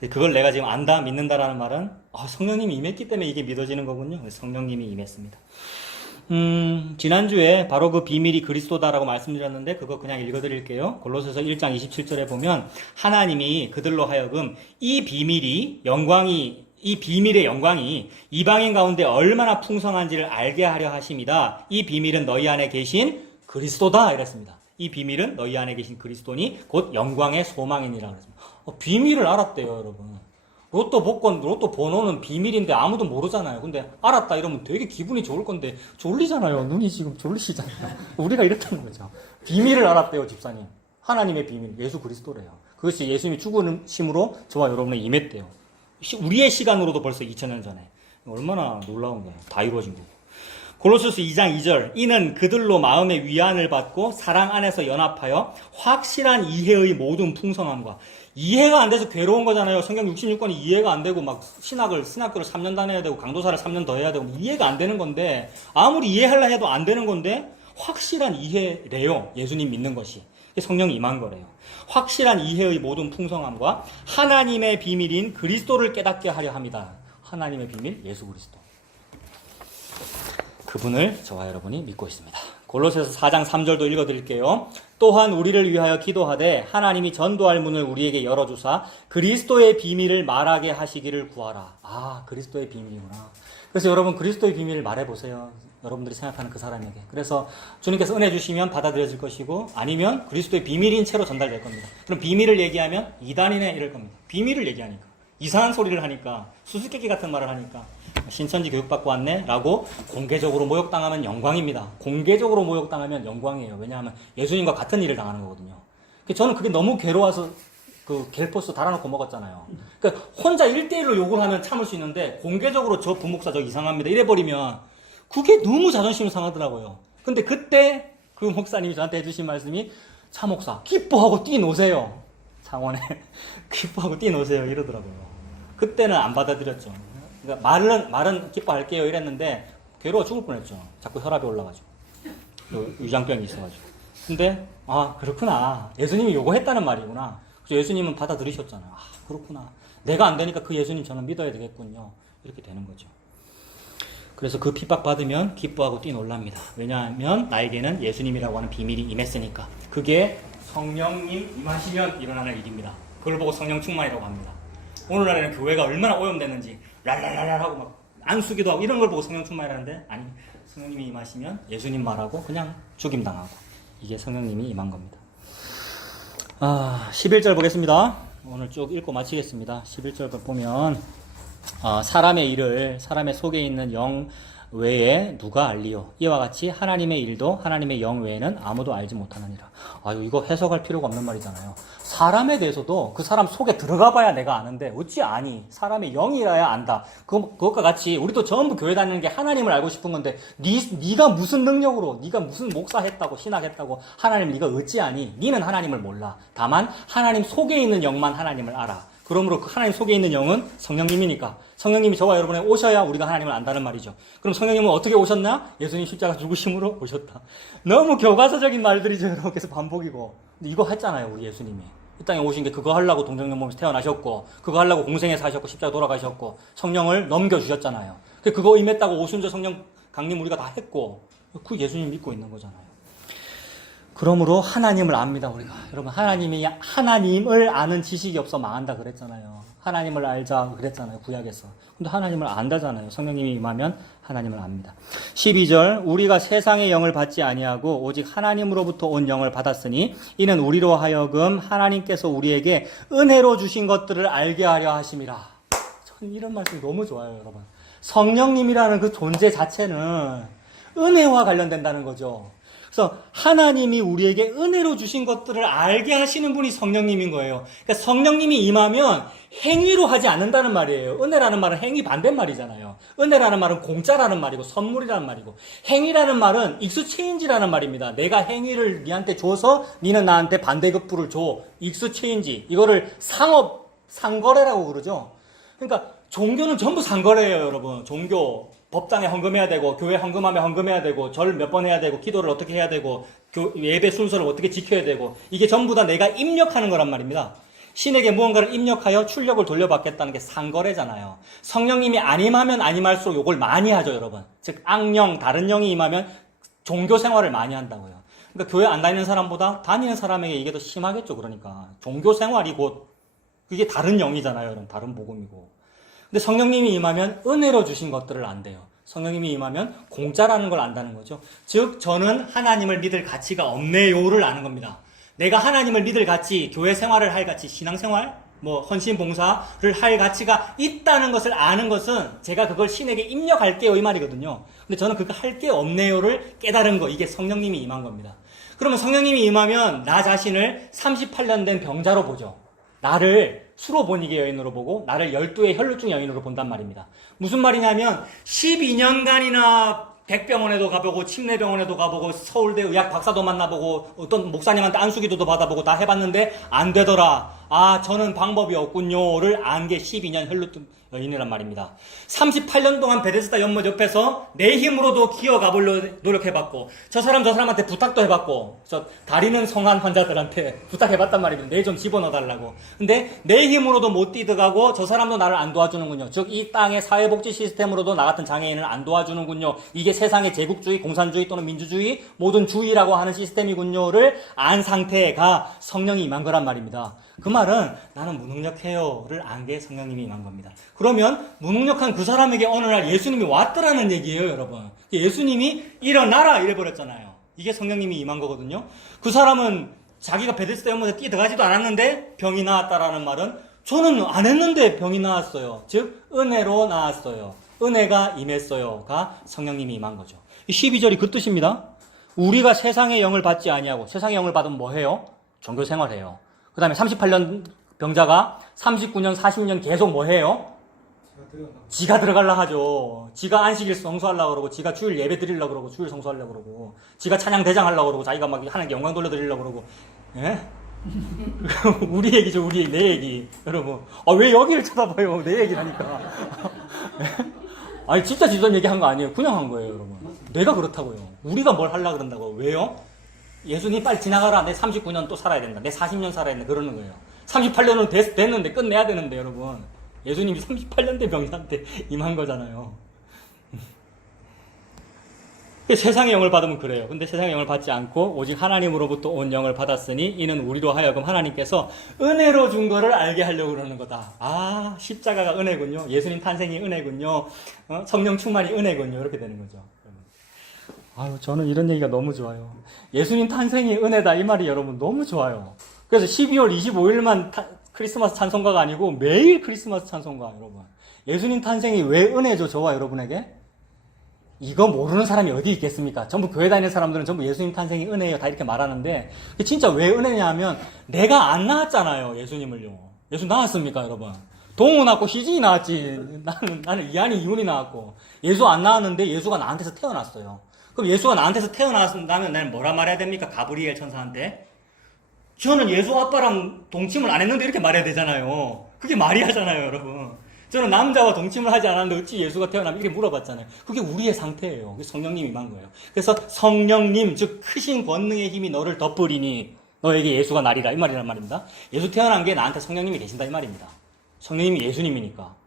그걸 내가 지금 안다, 믿는다라는 말은 성령님이 임했기 때문에 이게 믿어지는 거군요. 성령님이 임했습니다. 지난주에 바로 그 비밀이 그리스도다라고 말씀드렸는데 그거 그냥 읽어드릴게요. 골로새서 1장 27절에 보면 하나님이 그들로 하여금 이 비밀의 영광이 이방인 가운데 얼마나 풍성한지를 알게 하려 하심이다. 이 비밀은 너희 안에 계신 그리스도다 이랬습니다. 이 비밀은 너희 안에 계신 그리스도니 곧 영광의 소망이니라 그랬습니다. 비밀을 알았대요, 여러분. 로또 복권, 로또 번호는 비밀인데 아무도 모르잖아요. 근데 알았다 이러면 되게 기분이 좋을 건데 졸리잖아요. 눈이 지금 졸리시잖아요. 우리가 이렇다는 거죠. 비밀을 알았대요, 집사님. 하나님의 비밀, 예수 그리스도래요. 그것이 예수님이 죽으심으로 저와 여러분의 임했대요. 우리의 시간으로도 벌써 2000년 전에. 얼마나 놀라운 거예요. 다 이루어진 거고. 골로새서 2장 2절 이는 그들로 마음의 위안을 받고 사랑 안에서 연합하여 확실한 이해의 모든 풍성함과 이해가 안 돼서 괴로운 거잖아요. 성경 66권이 이해가 안 되고 막 신학교를 3년 다녀야 되고 강도사를 3년 더 해야 되고 이해가 안 되는 건데 아무리 이해하려 해도 안 되는 건데 확실한 이해래요. 예수님 믿는 것이. 성령이 임한 거래요. 확실한 이해의 모든 풍성함과 하나님의 비밀인 그리스도를 깨닫게 하려 합니다. 하나님의 비밀 예수 그리스도. 그분을 저와 여러분이 믿고 있습니다. 골로새서 4장 3절도 읽어드릴게요. 또한 우리를 위하여 기도하되 하나님이 전도할 문을 우리에게 열어주사 그리스도의 비밀을 말하게 하시기를 구하라. 아, 그리스도의 비밀이구나. 그래서 여러분 그리스도의 비밀을 말해보세요. 여러분들이 생각하는 그 사람에게. 그래서 주님께서 은혜 주시면 받아들여질 것이고 아니면 그리스도의 비밀인 채로 전달될 겁니다. 그럼 비밀을 얘기하면 이단이네 이럴 겁니다. 비밀을 얘기하니까. 이상한 소리를 하니까 수수께끼 같은 말을 하니까 신천지 교육받고 왔네? 라고 공개적으로 모욕당하면 영광입니다. 공개적으로 모욕당하면 영광이에요. 왜냐하면 예수님과 같은 일을 당하는 거거든요. 저는 그게 너무 괴로워서 그 겔포스 달아놓고 먹었잖아요. 그러니까 혼자 1대1로 욕을 하면 참을 수 있는데 공개적으로 저 부목사 저 이상합니다. 이래버리면 그게 너무 자존심이 상하더라고요. 근데 그때 그 목사님이 저한테 해주신 말씀이 차 목사 기뻐하고 뛰노세요. 창원에 기뻐하고 뛰노세요 이러더라고요. 그때는 안 받아들였죠. 그러니까 말은 기뻐할게요 이랬는데 괴로워 죽을 뻔했죠. 자꾸 혈압이 올라가지고 위장병이 있어가지고. 근데 아 그렇구나. 예수님이 요구했다는 말이구나. 그래서 예수님은 받아들이셨잖아요. 아 그렇구나. 내가 안 되니까 그 예수님 저는 믿어야 되겠군요. 이렇게 되는 거죠. 그래서 그 핍박 받으면 기뻐하고 뛰놀랍니다. 왜냐하면 나에게는 예수님이라고 하는 비밀이 임했으니까. 그게 성령님 임하시면 일어나는 일입니다. 그걸 보고 성령 충만이라고 합니다. 오늘날에는 교회가 얼마나 오염됐는지 랄랄랄랄 하고 막 안수기도 하고 이런 걸 보고 성령 충만이라는데 아니 성령님이 임하시면 예수님 말하고 그냥 죽임당하고 이게 성령님이 임한 겁니다. 11절 보겠습니다. 오늘 쭉 읽고 마치겠습니다. 11절 보면 사람의 일을 사람의 속에 있는 영 외에 누가 알리요? 이와 같이 하나님의 일도 하나님의 영 외에는 아무도 알지 못하느니라. 아유 이거 해석할 필요가 없는 말이잖아요. 사람에 대해서도 그 사람 속에 들어가 봐야 내가 아는데 어찌 아니? 사람의 영이라야 안다. 그것과 같이 우리도 전부 교회 다니는 게 하나님을 알고 싶은 건데 네가 무슨 능력으로 네가 무슨 목사했다고 신학했다고 하나님 네가 어찌 아니? 네는 하나님을 몰라. 다만 하나님 속에 있는 영만 하나님을 알아. 그러므로 그 하나님 속에 있는 영은 성령님이니까 성령님이 저와 여러분에 오셔야 우리가 하나님을 안다는 말이죠. 그럼 성령님은 어떻게 오셨나? 예수님 십자가 죽으심으로 오셨다. 너무 교과서적인 말들이죠. 여러분 계속 반복이고. 근데 이거 했잖아요. 우리 예수님이. 이 땅에 오신 게 그거 하려고 동정녀 몸에서 태어나셨고 그거 하려고 공생에 사셨고 십자가 돌아가셨고 성령을 넘겨주셨잖아요. 그거 임했다고 오순절 성령 강림 우리가 다 했고 그 예수님 믿고 있는 거잖아요. 그러므로 하나님을 압니다, 우리가. 여러분, 하나님을 아는 지식이 없어 망한다 그랬잖아요. 하나님을 알자 그랬잖아요, 구약에서. 근데 하나님을 안다잖아요. 성령님이 임하면 하나님을 압니다. 12절, 우리가 세상의 영을 받지 아니하고 오직 하나님으로부터 온 영을 받았으니 이는 우리로 하여금 하나님께서 우리에게 은혜로 주신 것들을 알게 하려 하심이라. 전 이런 말씀이 너무 좋아요, 여러분. 성령님이라는 그 존재 자체는 은혜와 관련된다는 거죠. 그래서 하나님이 우리에게 은혜로 주신 것들을 알게 하시는 분이 성령님인 거예요. 그러니까 성령님이 임하면 행위로 하지 않는다는 말이에요. 은혜라는 말은 행위 반대말이잖아요. 은혜라는 말은 공짜라는 말이고 선물이라는 말이고 행위라는 말은 익수체인지라는 말입니다. 내가 행위를 니한테 줘서 니는 나한테 반대급부를 줘. 익수체인지. 이거를 상거래라고 그러죠. 그러니까 종교는 전부 상거래예요, 여러분. 종교. 법당에 헌금해야 되고 교회 헌금하면 헌금해야 되고 절 몇 번 해야 되고 기도를 어떻게 해야 되고 예배 순서를 어떻게 지켜야 되고 이게 전부 다 내가 입력하는 거란 말입니다. 신에게 무언가를 입력하여 출력을 돌려받겠다는 게 상거래잖아요. 성령님이 안 임하면 안 임할수록 요걸 많이 하죠, 여러분. 즉 악령, 다른 영이 임하면 종교 생활을 많이 한다고요. 그러니까 교회 안 다니는 사람보다 다니는 사람에게 이게 더 심하겠죠. 그러니까 종교 생활이 곧 그게 다른 영이잖아요, 여러분. 다른 복음이고. 근데 성령님이 임하면 은혜로 주신 것들을 안대요. 성령님이 임하면 공짜라는 걸 안다는 거죠. 즉 저는 하나님을 믿을 가치가 없네요를 아는 겁니다. 내가 하나님을 믿을 가치, 교회 생활을 할 가치, 신앙생활, 헌신 봉사를 할 가치가 있다는 것을 아는 것은 제가 그걸 신에게 입력할게요 이 말이거든요. 근데 저는 그거 할 게 없네요를 깨달은 거, 이게 성령님이 임한 겁니다. 그러면 성령님이 임하면 나 자신을 38년 된 병자로 보죠. 나를 수로 본이게 여인으로 보고 나를 12의 혈루증 여인으로 본단 말입니다. 무슨 말이냐면 12년간이나 백병원에도 가보고 침례병원에도 가보고 서울대 의학 박사도 만나보고 어떤 목사님한테 안수기도도 받아보고 다 해봤는데 안 되더라. 아, 저는 방법이 없군요를 안 게 12년 혈루증 여인이란 말입니다. 38년 동안 베데스다 연못 옆에서 내 힘으로도 기어가보려 노력해봤고 저 사람한테 부탁도 해봤고 저 다리는 성한 환자들한테 부탁해봤단 말입니다. 내 좀 집어넣어달라고. 근데 내 힘으로도 못 뛰어가고 저 사람도 나를 안 도와주는군요. 즉 이 땅의 사회복지 시스템으로도 나 같은 장애인을 안 도와주는군요. 이게 세상의 제국주의, 공산주의 또는 민주주의 모든 주의라고 하는 시스템이군요를 안 상태가 성령이 임한 거란 말입니다. 그 말은 나는 무능력해요를 안 게 성령님이 임한 겁니다. 그러면 무능력한 그 사람에게 어느 날 예수님이 왔더라는 얘기예요, 여러분. 예수님이 일어나라 이래버렸잖아요. 이게 성령님이 임한 거거든요. 그 사람은 자기가 베데스다 연못에 뛰어들어가지도 않았는데 병이 나았다라는 말은 저는 안 했는데 병이 나았어요. 즉 은혜로 나았어요. 은혜가 임했어요가 성령님이 임한 거죠. 12절이 그 뜻입니다. 우리가 세상의 영을 받지 아니하고 세상의 영을 받으면 뭐 해요? 종교 생활해요. 그 다음에 38년 병자가 39년, 40년 계속 뭐 해요? 지가 들어가려 하죠. 지가 안식일 성수하려고 그러고, 지가 주일 예배 드리려고 그러고, 주일 성수하려고 그러고, 지가 찬양 대장하려고 그러고, 자기가 막 하나님께 영광 돌려드리려고 그러고, 예? 우리 얘기죠, 내 얘기. 여러분. 아, 왜 여기를 쳐다봐요? 내 얘기라니까. 아니, 진짜 지전 얘기한 거 아니에요. 그냥 한 거예요, 여러분. 내가 그렇다고요. 우리가 뭘 하려고 그런다고. 왜요? 예수님 빨리 지나가라. 내 39년 또 살아야 된다. 내 40년 살아야 된다. 그러는 거예요. 38년은 됐는데 끝내야 되는데 여러분. 예수님이 38년대 병자한테 임한 거잖아요. 세상의 영을 받으면 그래요. 근데 세상의 영을 받지 않고 오직 하나님으로부터 온 영을 받았으니 이는 우리로 하여금 하나님께서 은혜로 준 거를 알게 하려고 그러는 거다. 아, 십자가가 은혜군요. 예수님 탄생이 은혜군요. 성령 충만이 은혜군요. 이렇게 되는 거죠. 아유, 저는 이런 얘기가 너무 좋아요. 예수님 탄생이 은혜다 이 말이 여러분 너무 좋아요. 그래서 12월 25일만 크리스마스 찬송가가 아니고 매일 크리스마스 찬송가 여러분. 예수님 탄생이 왜 은혜죠 저와 여러분에게? 이거 모르는 사람이 어디 있겠습니까? 전부 교회 다니는 사람들은 전부 예수님 탄생이 은혜예요 다 이렇게 말하는데 진짜 왜 은혜냐 하면 내가 안 낳았잖아요 예수님을요. 예수 낳았습니까 여러분? 동우 낳고 희진이 낳았지. 나는 이한이 이훈이 낳았고 예수 안 낳았는데 예수가 나한테서 태어났어요. 그럼 예수가 나한테서 태어났다면 나는 뭐라 말해야 됩니까? 가브리엘 천사한테. 저는 예수 아빠랑 동침을 안 했는데 이렇게 말해야 되잖아요. 그게 말이 하잖아요, 여러분. 저는 남자와 동침을 하지 않았는데 어찌 예수가 태어나면 이렇게 물어봤잖아요. 그게 우리의 상태예요. 성령님이 임한 거예요. 그래서 성령님, 즉 크신 권능의 힘이 너를 덮으리니 너에게 예수가 나리라 이 말이란 말입니다. 예수 태어난 게 나한테 성령님이 계신다 이 말입니다. 성령님이 예수님이니까.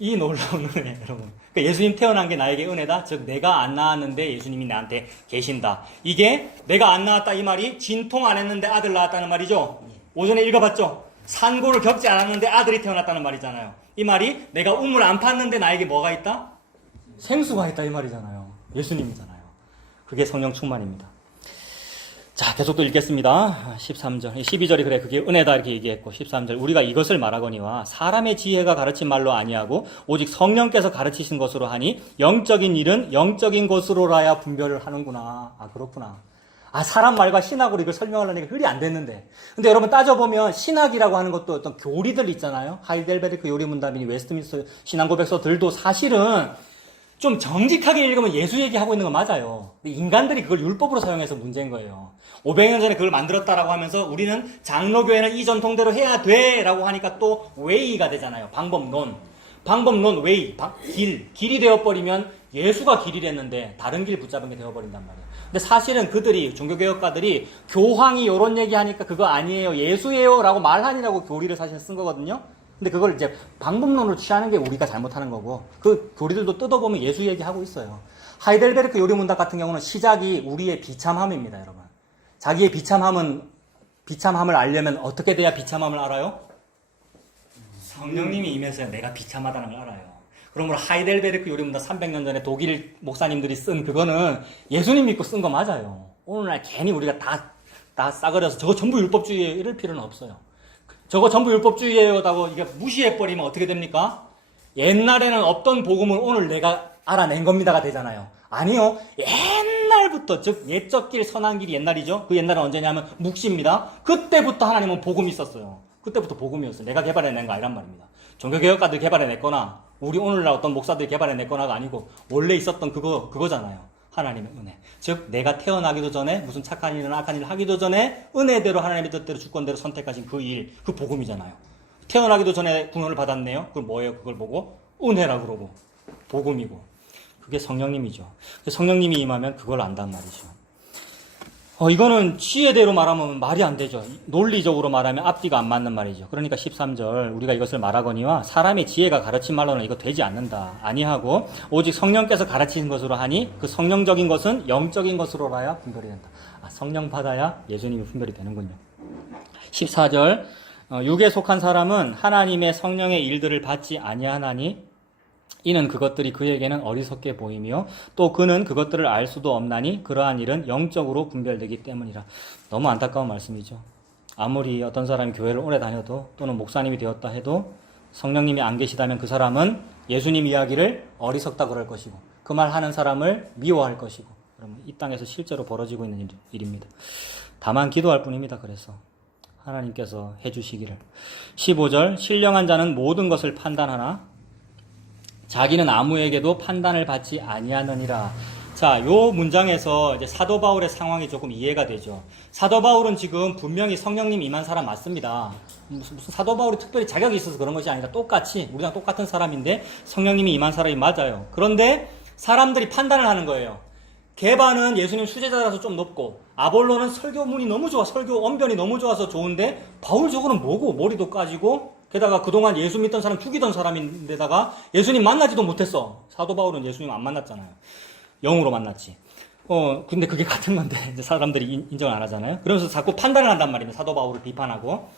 이 놀라운 은혜, 여러분. 그러니까 예수님 태어난 게 나에게 은혜다. 즉 내가 안 낳았는데 예수님이 나한테 계신다. 이게 내가 안 낳았다 이 말이 진통 안 했는데 아들 낳았다는 말이죠. 오전에 읽어봤죠. 산고를 겪지 않았는데 아들이 태어났다는 말이잖아요. 이 말이 내가 우물 안 팠는데 나에게 뭐가 있다? 생수가 있다 이 말이잖아요. 예수님이잖아요. 그게 성령 충만입니다. 자, 계속 또 읽겠습니다. 13절, 12절이 그래 그게 은혜다 이렇게 얘기했고 13절 우리가 이것을 말하거니와 사람의 지혜가 가르친 말로 아니하고 오직 성령께서 가르치신 것으로 하니 영적인 일은 영적인 것으로라야 분별을 하는구나. 아, 그렇구나. 아, 사람 말과 신학으로 이걸 설명하려니까 흡이 안 됐는데. 근데 여러분 따져보면 신학이라고 하는 것도 어떤 교리들 있잖아요. 하이델베르크 요리문답이니 웨스트민스터 신앙고백서들도 사실은 좀 정직하게 읽으면 예수 얘기하고 있는 거 맞아요. 근데 인간들이 그걸 율법으로 사용해서 문제인 거예요. 500년 전에 그걸 만들었다라고 하면서 우리는 장로교회는 이 전통대로 해야 돼 라고 하니까 또 웨이가 되잖아요. 방법론, 웨이, 길이 되어버리면 예수가 길이랬는데 다른 길 붙잡은 게 되어버린단 말이에요. 근데 사실은 그들이, 종교개혁가들이 교황이 이런 얘기하니까 그거 아니에요, 예수예요 라고 말하니라고 교리를 사실 쓴 거거든요. 근데 그걸 이제 방법론으로 취하는 게 우리가 잘못하는 거고 그 교리들도 뜯어보면 예수 얘기하고 있어요. 하이델베르크 요리문답 같은 경우는 시작이 우리의 비참함입니다, 여러분. 자기의 비참함을 알려면 어떻게 돼야 비참함을 알아요? 성령님이 임해서야 내가 비참하다는 걸 알아요. 그러므로 하이델베르크 요리문답 300년 전에 독일 목사님들이 쓴 그거는 예수님 믿고 쓴 거 맞아요. 오늘날 괜히 우리가 다 싸그려서 저거 전부 율법주의에 이럴 필요는 없어요. 저거 전부 율법주의예요라고 이게 무시해버리면 어떻게 됩니까? 옛날에는 없던 복음을 오늘 내가 알아낸 겁니다가 되잖아요. 아니요. 옛날부터, 즉 옛적 길 선한 길이 옛날이죠. 그 옛날은 언제냐면 묵시입니다. 그때부터 하나님은 복음이 있었어요. 그때부터 복음이었어요. 내가 개발해낸 거 아니란 말입니다. 종교개혁가들이 개발해냈거나 우리 오늘날 어떤 목사들이 개발해냈거나가 아니고 원래 있었던 그거잖아요. 하나님의 은혜. 즉 내가 태어나기도 전에 무슨 착한 일이나 악한 일을 하기도 전에 은혜대로 하나님의 뜻대로 주권대로 선택하신 그 일, 그 복음이잖아요. 태어나기도 전에 구원을 받았네요. 그걸 뭐예요? 그걸 보고 은혜라 그러고 복음이고 그게 성령님이죠. 성령님이 임하면 그걸 안단 말이죠. 이거는 지혜대로 말하면 말이 안 되죠. 논리적으로 말하면 앞뒤가 안 맞는 말이죠. 그러니까 13절 우리가 이것을 말하거니와 사람의 지혜가 가르친 말로는 이거 되지 않는다. 아니하고 오직 성령께서 가르치는 것으로 하니 그 성령적인 것은 영적인 것으로라야 분별이 된다. 성령 받아야 예수님이 분별이 되는군요. 14절 육에 속한 사람은 하나님의 성령의 일들을 받지 아니하나니 이는 그것들이 그에게는 어리석게 보이며 또 그는 그것들을 알 수도 없나니 그러한 일은 영적으로 분별되기 때문이라. 너무 안타까운 말씀이죠. 아무리 어떤 사람이 교회를 오래 다녀도 또는 목사님이 되었다 해도 성령님이 안 계시다면 그 사람은 예수님 이야기를 어리석다 그럴 것이고 그 말 하는 사람을 미워할 것이고 그러면 이 땅에서 실제로 벌어지고 있는 일입니다. 다만 기도할 뿐입니다. 그래서 하나님께서 해주시기를. 15절 신령한 자는 모든 것을 판단하나 자기는 아무에게도 판단을 받지 아니하느니라. 자, 요 문장에서 이제 사도 바울의 상황이 조금 이해가 되죠. 사도 바울은 지금 분명히 성령님 임한 사람 맞습니다. 무슨 사도 바울이 특별히 자격이 있어서 그런 것이 아니라 똑같이 우리랑 똑같은 사람인데 성령님이 임한 사람이 맞아요. 그런데 사람들이 판단을 하는 거예요. 게바는 예수님 수제자라서 좀 높고 아볼로는 설교문이 너무 좋아, 설교 언변이 너무 좋아서 좋은데 바울 저거는 뭐고 머리도 까지고 게다가 그동안 예수 믿던 사람 죽이던 사람인데다가 예수님 만나지도 못했어. 사도 바울은 예수님 안 만났잖아요. 영으로 만났지. 근데 그게 같은 건데 이제 사람들이 인정을 안 하잖아요. 그러면서 자꾸 판단을 한단 말입니다. 사도 바울을 비판하고.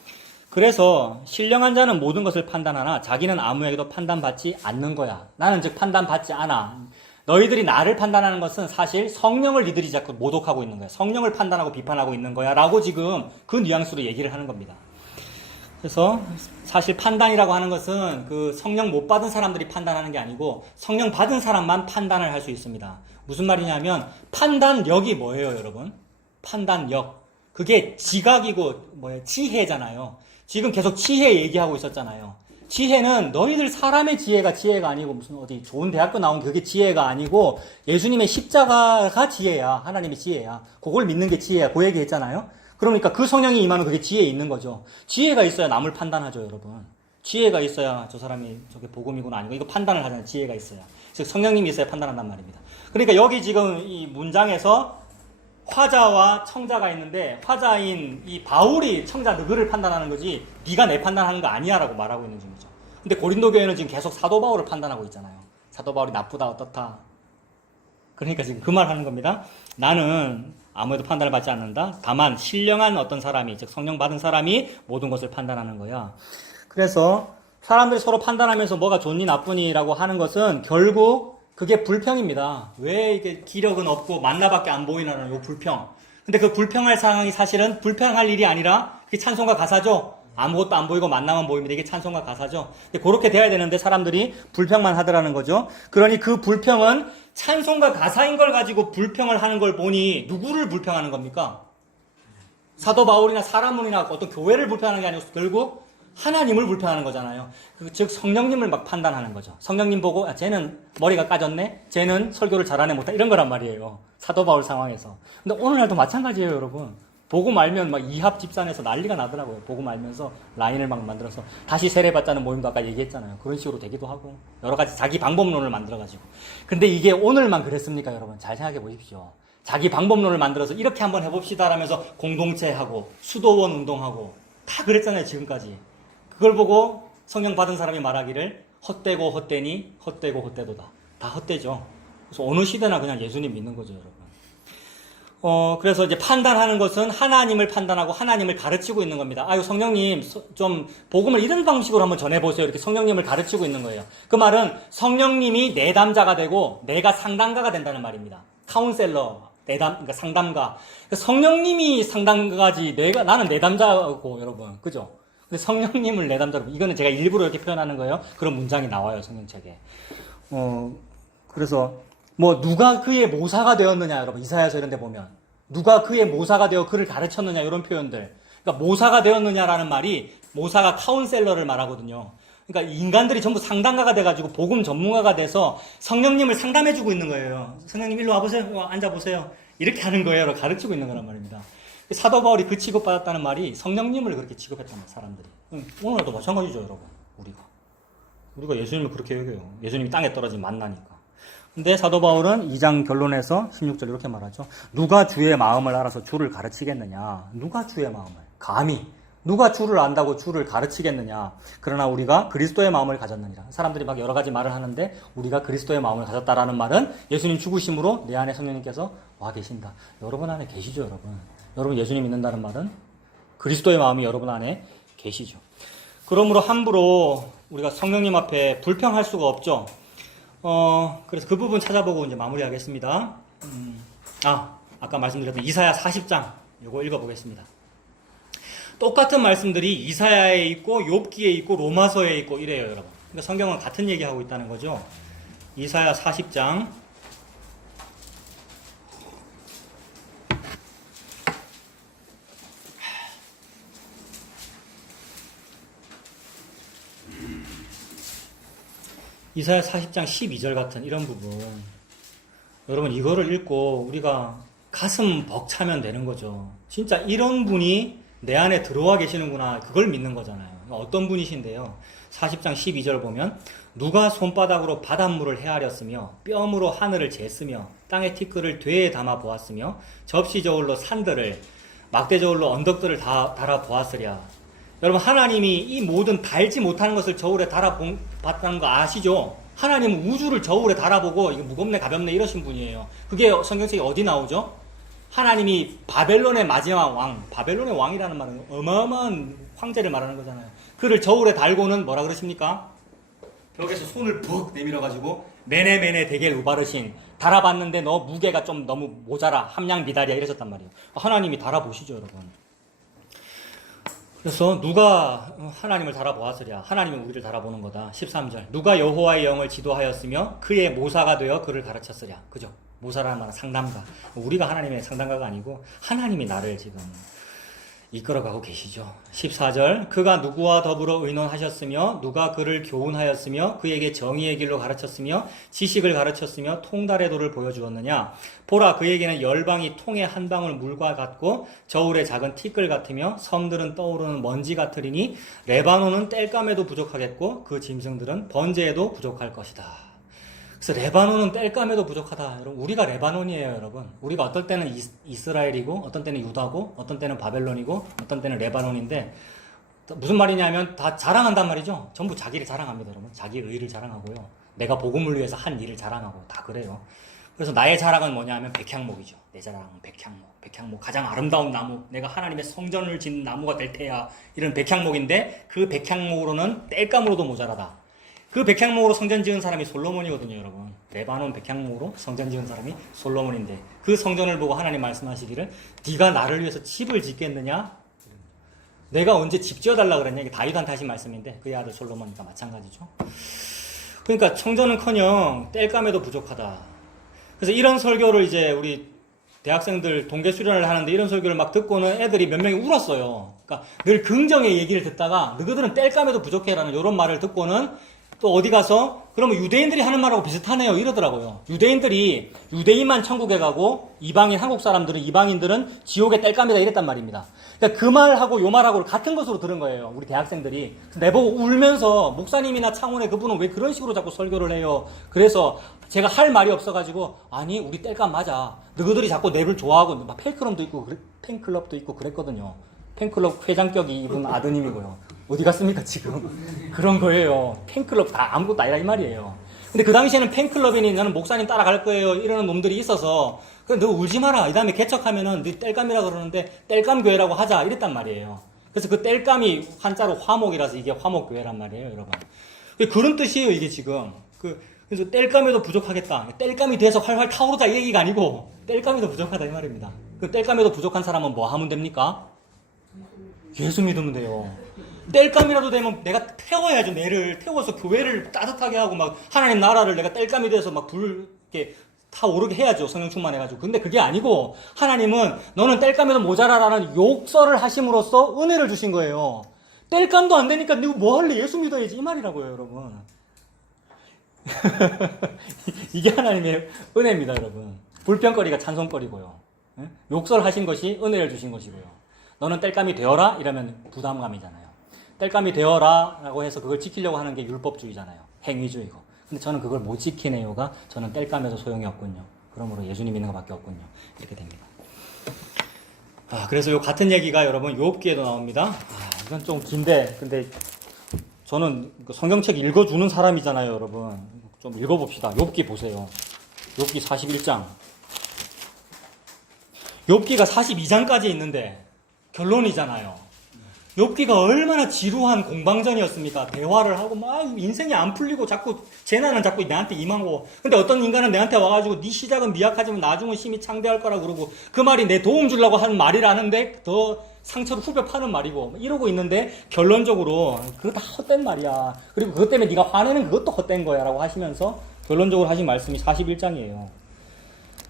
그래서 신령한 자는 모든 것을 판단하나 자기는 아무에게도 판단받지 않는 거야. 나는 즉 판단받지 않아. 너희들이 나를 판단하는 것은 사실 성령을 니들이 자꾸 모독하고 있는 거야. 성령을 판단하고 비판하고 있는 거야. 라고 지금 그 뉘앙스로 얘기를 하는 겁니다. 그래서 사실 판단이라고 하는 것은 그 성령 못 받은 사람들이 판단하는 게 아니고 성령 받은 사람만 판단을 할 수 있습니다. 무슨 말이냐면 판단력이 뭐예요, 여러분? 판단력. 그게 지각이고 지혜잖아요. 지금 계속 지혜 얘기하고 있었잖아요. 지혜는 너희들 사람의 지혜가 아니고 무슨 어디 좋은 대학교 나온 그게 지혜가 아니고 예수님의 십자가가 지혜야. 하나님의 지혜야. 그걸 믿는 게 지혜야. 그 얘기 했잖아요. 그러니까 그 성령이 임하면 그게 지혜에 있는 거죠. 지혜가 있어야 남을 판단하죠, 여러분. 지혜가 있어야 저 사람이 저게 복음이구나 아니고 이거 판단을 하잖아요. 지혜가 있어야. 즉 성령님이 있어야 판단한단 말입니다. 그러니까 여기 지금 이 문장에서 화자와 청자가 있는데 화자인 이 바울이 청자 너를 판단하는 거지 네가 내 판단하는 거 아니야라고 말하고 있는 중이죠. 근데 고린도 교회는 지금 계속 사도 바울을 판단하고 있잖아요. 사도 바울이 나쁘다 어떻다. 그러니까 지금 그 말 하는 겁니다. 나는 아무에도 판단을 받지 않는다. 다만 신령한 어떤 사람이 즉 성령 받은 사람이 모든 것을 판단하는 거야. 그래서 사람들이 서로 판단하면서 뭐가 좋니 나쁘니라고 하는 것은 결국 그게 불평입니다. 왜 이게 기력은 없고 만나밖에 안 보이나라는 요 불평. 근데 그 불평할 상황이 사실은 불평할 일이 아니라 그게 찬송가 가사죠. 아무것도 안 보이고 만나만 보입니다. 이게 찬송가 가사죠. 근데 그렇게 돼야 되는데 사람들이 불평만 하더라는 거죠. 그러니 그 불평은 찬송가 가사인 걸 가지고 불평을 하는 걸 보니 누구를 불평하는 겁니까? 사도 바울이나 사람문이나 어떤 교회를 불평하는 게 아니고 결국 하나님을 불평하는 거잖아요. 즉 성령님을 막 판단하는 거죠. 성령님 보고 쟤는 머리가 까졌네? 쟤는 설교를 잘하네 못해? 이런 거란 말이에요. 사도 바울 상황에서. 근데 오늘날도 마찬가지예요, 여러분. 보고 말면 막 이합 집산에서 난리가 나더라고요. 보고 말면서 라인을 막 만들어서 다시 세례받자는 모임도 아까 얘기했잖아요. 그런 식으로 되기도 하고 여러 가지 자기 방법론을 만들어가지고. 근데 이게 오늘만 그랬습니까, 여러분? 잘 생각해 보십시오. 자기 방법론을 만들어서 이렇게 한번 해봅시다 라면서 공동체하고 수도원 운동하고 다 그랬잖아요, 지금까지. 그걸 보고 성령 받은 사람이 말하기를 헛되고 헛되니 헛되고 헛되도다. 다 헛되죠. 그래서 어느 시대나 그냥 예수님 믿는 거죠, 여러분. 그래서 이제 판단하는 것은 하나님을 판단하고 하나님을 가르치고 있는 겁니다. 아유, 성령님, 좀, 복음을 이런 방식으로 한번 전해보세요. 이렇게 성령님을 가르치고 있는 거예요. 그 말은 성령님이 내담자가 되고 내가 상담가가 된다는 말입니다. 카운셀러, 그러니까 상담가. 성령님이 상담가지, 나는 내담자고, 여러분. 그죠? 근데 성령님을 내담자로, 이거는 제가 일부러 이렇게 표현하는 거예요. 그런 문장이 나와요, 성경책에. 그래서, 누가 그의 모사가 되었느냐, 여러분. 이사야서 이런 데 보면. 누가 그의 모사가 되어 그를 가르쳤느냐, 이런 표현들. 그러니까 모사가 되었느냐라는 말이 모사가 카운셀러를 말하거든요. 그러니까 인간들이 전부 상담가가 돼가지고 복음 전문가가 돼서 성령님을 상담해주고 있는 거예요. 성령님 일로 와보세요. 앉아보세요. 이렇게 하는 거예요. 가르치고 있는 거란 말입니다. 사도 바울이 그 취급받았다는 말이 성령님을 그렇게 취급했단 말이에요. 사람들이. 오늘도 마찬가지죠, 여러분. 우리가 예수님을 그렇게 여겨요. 예수님이 땅에 떨어진 만나니까. 근데 사도 바울은 2장 결론에서 16절 이렇게 말하죠. 누가 주의 마음을 알아서 주를 가르치겠느냐. 누가 주의 마음을. 감히. 누가 주를 안다고 주를 가르치겠느냐. 그러나 우리가 그리스도의 마음을 가졌느니라. 사람들이 막 여러 가지 말을 하는데 우리가 그리스도의 마음을 가졌다라는 말은 예수님 죽으심으로 내 안에 성령님께서 와 계신다. 여러분 안에 계시죠, 여러분. 여러분 예수님 믿는다는 말은 그리스도의 마음이 여러분 안에 계시죠. 그러므로 함부로 우리가 성령님 앞에 불평할 수가 없죠. 그래서 그 부분 찾아보고 이제 마무리하겠습니다. 아까 말씀드렸던 이사야 40장 이거 읽어보겠습니다. 똑같은 말씀들이 이사야에 있고 욥기에 있고 로마서에 있고 이래요, 여러분. 그러니까 성경은 같은 얘기하고 있다는 거죠. 이사야 40장 이사야 40장 12절 같은 이런 부분. 여러분 이거를 읽고 우리가 가슴 벅차면 되는 거죠. 진짜 이런 분이 내 안에 들어와 계시는구나. 그걸 믿는 거잖아요. 어떤 분이신데요. 40장 12절 보면 누가 손바닥으로 바닷물을 헤아렸으며 뼘으로 하늘을 쟀으며 땅의 티끌을 되에 담아 보았으며 접시 저울로 산들을 막대 저울로 언덕들을 다 달아 보았으랴. 여러분 하나님이 이 모든 달지 못하는 것을 저울에 달아봤다는 거 아시죠? 하나님은 우주를 저울에 달아보고 이거 무겁네 가볍네 이러신 분이에요. 그게 성경책에 어디 나오죠? 하나님이 바벨론의 마지막 왕, 바벨론의 왕이라는 말은 어마어마한 황제를 말하는 거잖아요. 그를 저울에 달고는 뭐라 그러십니까? 벽에서 손을 푹 내밀어가지고 메네 대겔 우바르신 달아봤는데 너 무게가 좀 너무 모자라 함량 비달이야 이러셨단 말이에요. 하나님이 달아보시죠, 여러분. 그래서 누가 하나님을 달아보았으랴. 하나님은 우리를 달아보는 거다. 13절 누가 여호와의 영을 지도하였으며 그의 모사가 되어 그를 가르쳤으랴. 그죠? 모사라는 말은 상담가. 우리가 하나님의 상담가가 아니고 하나님이 나를 지금 이끌어가고 계시죠. 14절 그가 누구와 더불어 의논하셨으며 누가 그를 교훈하였으며 그에게 정의의 길로 가르쳤으며 지식을 가르쳤으며 통달의 도를 보여주었느냐. 보라 그에게는 열방이 통의 한 방울 물과 같고 저울의 작은 티끌 같으며 섬들은 떠오르는 먼지 같으리니 레바논은 땔감에도 부족하겠고 그 짐승들은 번제에도 부족할 것이다. 그래서 레바논은 땔감에도 부족하다. 여러분, 우리가 레바논이에요, 여러분. 우리가 어떨 때는 이스라엘이고, 어떤 때는 유다고, 어떤 때는 바벨론이고, 어떤 때는 레바논인데, 무슨 말이냐면 다 자랑한단 말이죠. 전부 자기를 자랑합니다, 여러분. 자기의 의를 자랑하고요. 내가 복음을 위해서 한 일을 자랑하고 다 그래요. 그래서 나의 자랑은 뭐냐 하면 백향목이죠. 내 자랑은 백향목. 백향목, 가장 아름다운 나무. 내가 하나님의 성전을 짓는 나무가 될 테야. 이런 백향목인데, 그 백향목으로는 땔감으로도 모자라다. 그 백향목으로 성전 지은 사람이 솔로몬이거든요, 여러분. 레바논 백향목으로 성전 지은 사람이 솔로몬인데 그 성전을 보고 하나님 말씀하시기를 네가 나를 위해서 집을 짓겠느냐? 내가 언제 집 지어달라 그랬냐? 이게 다윗한테 하신 말씀인데 그의 아들 솔로몬이니까 마찬가지죠. 그러니까 성전은커녕 땔감에도 부족하다. 그래서 이런 설교를 이제 우리 대학생들 동계 수련을 하는데 이런 설교를 막 듣고는 애들이 몇 명이 울었어요. 그러니까 늘 긍정의 얘기를 듣다가 너희들은 땔감에도 부족해라는 이런 말을 듣고는 또 어디 가서 그러면 유대인들이 하는 말하고 비슷하네요 이러더라고요. 유대인들이 유대인만 천국에 가고 이방인 한국 사람들은 이방인들은 지옥의 땔감이다 이랬단 말입니다. 그러니까 그 말하고 요 말하고 같은 것으로 들은 거예요. 우리 대학생들이. 내보고 울면서 목사님이나 창원에 그분은 왜 그런 식으로 자꾸 설교를 해요. 그래서 제가 할 말이 없어가지고 아니 우리 땔감 맞아. 너희들이 자꾸 내를 좋아하고 막 팬클럽도 있고 그랬거든요. 팬클럽 회장격이 이분 아드님이고요. 어디 갔습니까 지금? 그런 거예요. 팬클럽 다 아무것도 아니라 이 말이에요. 근데 그 당시에는 팬클럽이니 나는 목사님 따라갈 거예요 이러는 놈들이 있어서 그래 너 울지 마라. 이 다음에 개척하면은 네 땔감이라 그러는데 땔감교회라고 하자 이랬단 말이에요. 그래서 그 땔감이 한자로 화목이라서 이게 화목교회란 말이에요, 여러분. 그런 뜻이에요 이게 지금. 그래서 땔감에도 부족하겠다. 땔감이 돼서 활활 타오르자 이 얘기가 아니고 땔감에도 부족하다 이 말입니다. 그 땔감에도 부족한 사람은 뭐 하면 됩니까? 예수 믿으면 돼요. 땔감이라도 되면 내가 태워야죠. 내를 태워서 교회를 따뜻하게 하고 막 하나님 나라를 내가 땔감이 돼서 막 불 이렇게 타오르게 해야죠. 성령 충만해가지고. 근데 그게 아니고 하나님은 너는 땔감에도 모자라라는 욕설을 하심으로써 은혜를 주신 거예요. 뗄감도 안 되니까 너 뭐 할래? 예수 믿어야지. 이 말이라고요, 여러분. 이게 하나님의 은혜입니다, 여러분. 불평거리가 찬송거리고요. 욕설하신 것이 은혜를 주신 것이고요. 너는 뗄감이 되어라? 이러면 부담감이잖아요. 뗄감이 되어라 라고 해서 그걸 지키려고 하는 게 율법주의잖아요. 행위주의고. 근데 저는 그걸 못 지키네요가 저는 뗄감에서 소용이 없군요. 그러므로 예수님 믿는 것밖에 없군요. 이렇게 됩니다. 그래서 요 같은 얘기가 여러분 욥기에도 나옵니다. 이건 좀 긴데, 근데 저는 성경책 읽어주는 사람이잖아요, 여러분. 좀 읽어봅시다. 욥기 보세요. 욥기 41장. 욥기가 42장까지 있는데 결론이잖아요. 욥기가 얼마나 지루한 공방전이었습니까? 대화를 하고 막 인생이 안 풀리고 자꾸 재난은 자꾸 나한테 임하고, 근데 어떤 인간은 내한테 와가지고 네 시작은 미약하지만 나중은 힘이 창대할 거라고 그러고, 그 말이 내 도움 주려고 하는 말이라는데 더 상처를 후벼 파는 말이고 이러고 있는데 결론적으로 그거 다 헛된 말이야. 그리고 그것 때문에 네가 화내는 그것도 헛된 거야 라고 하시면서 결론적으로 하신 말씀이 41장이에요.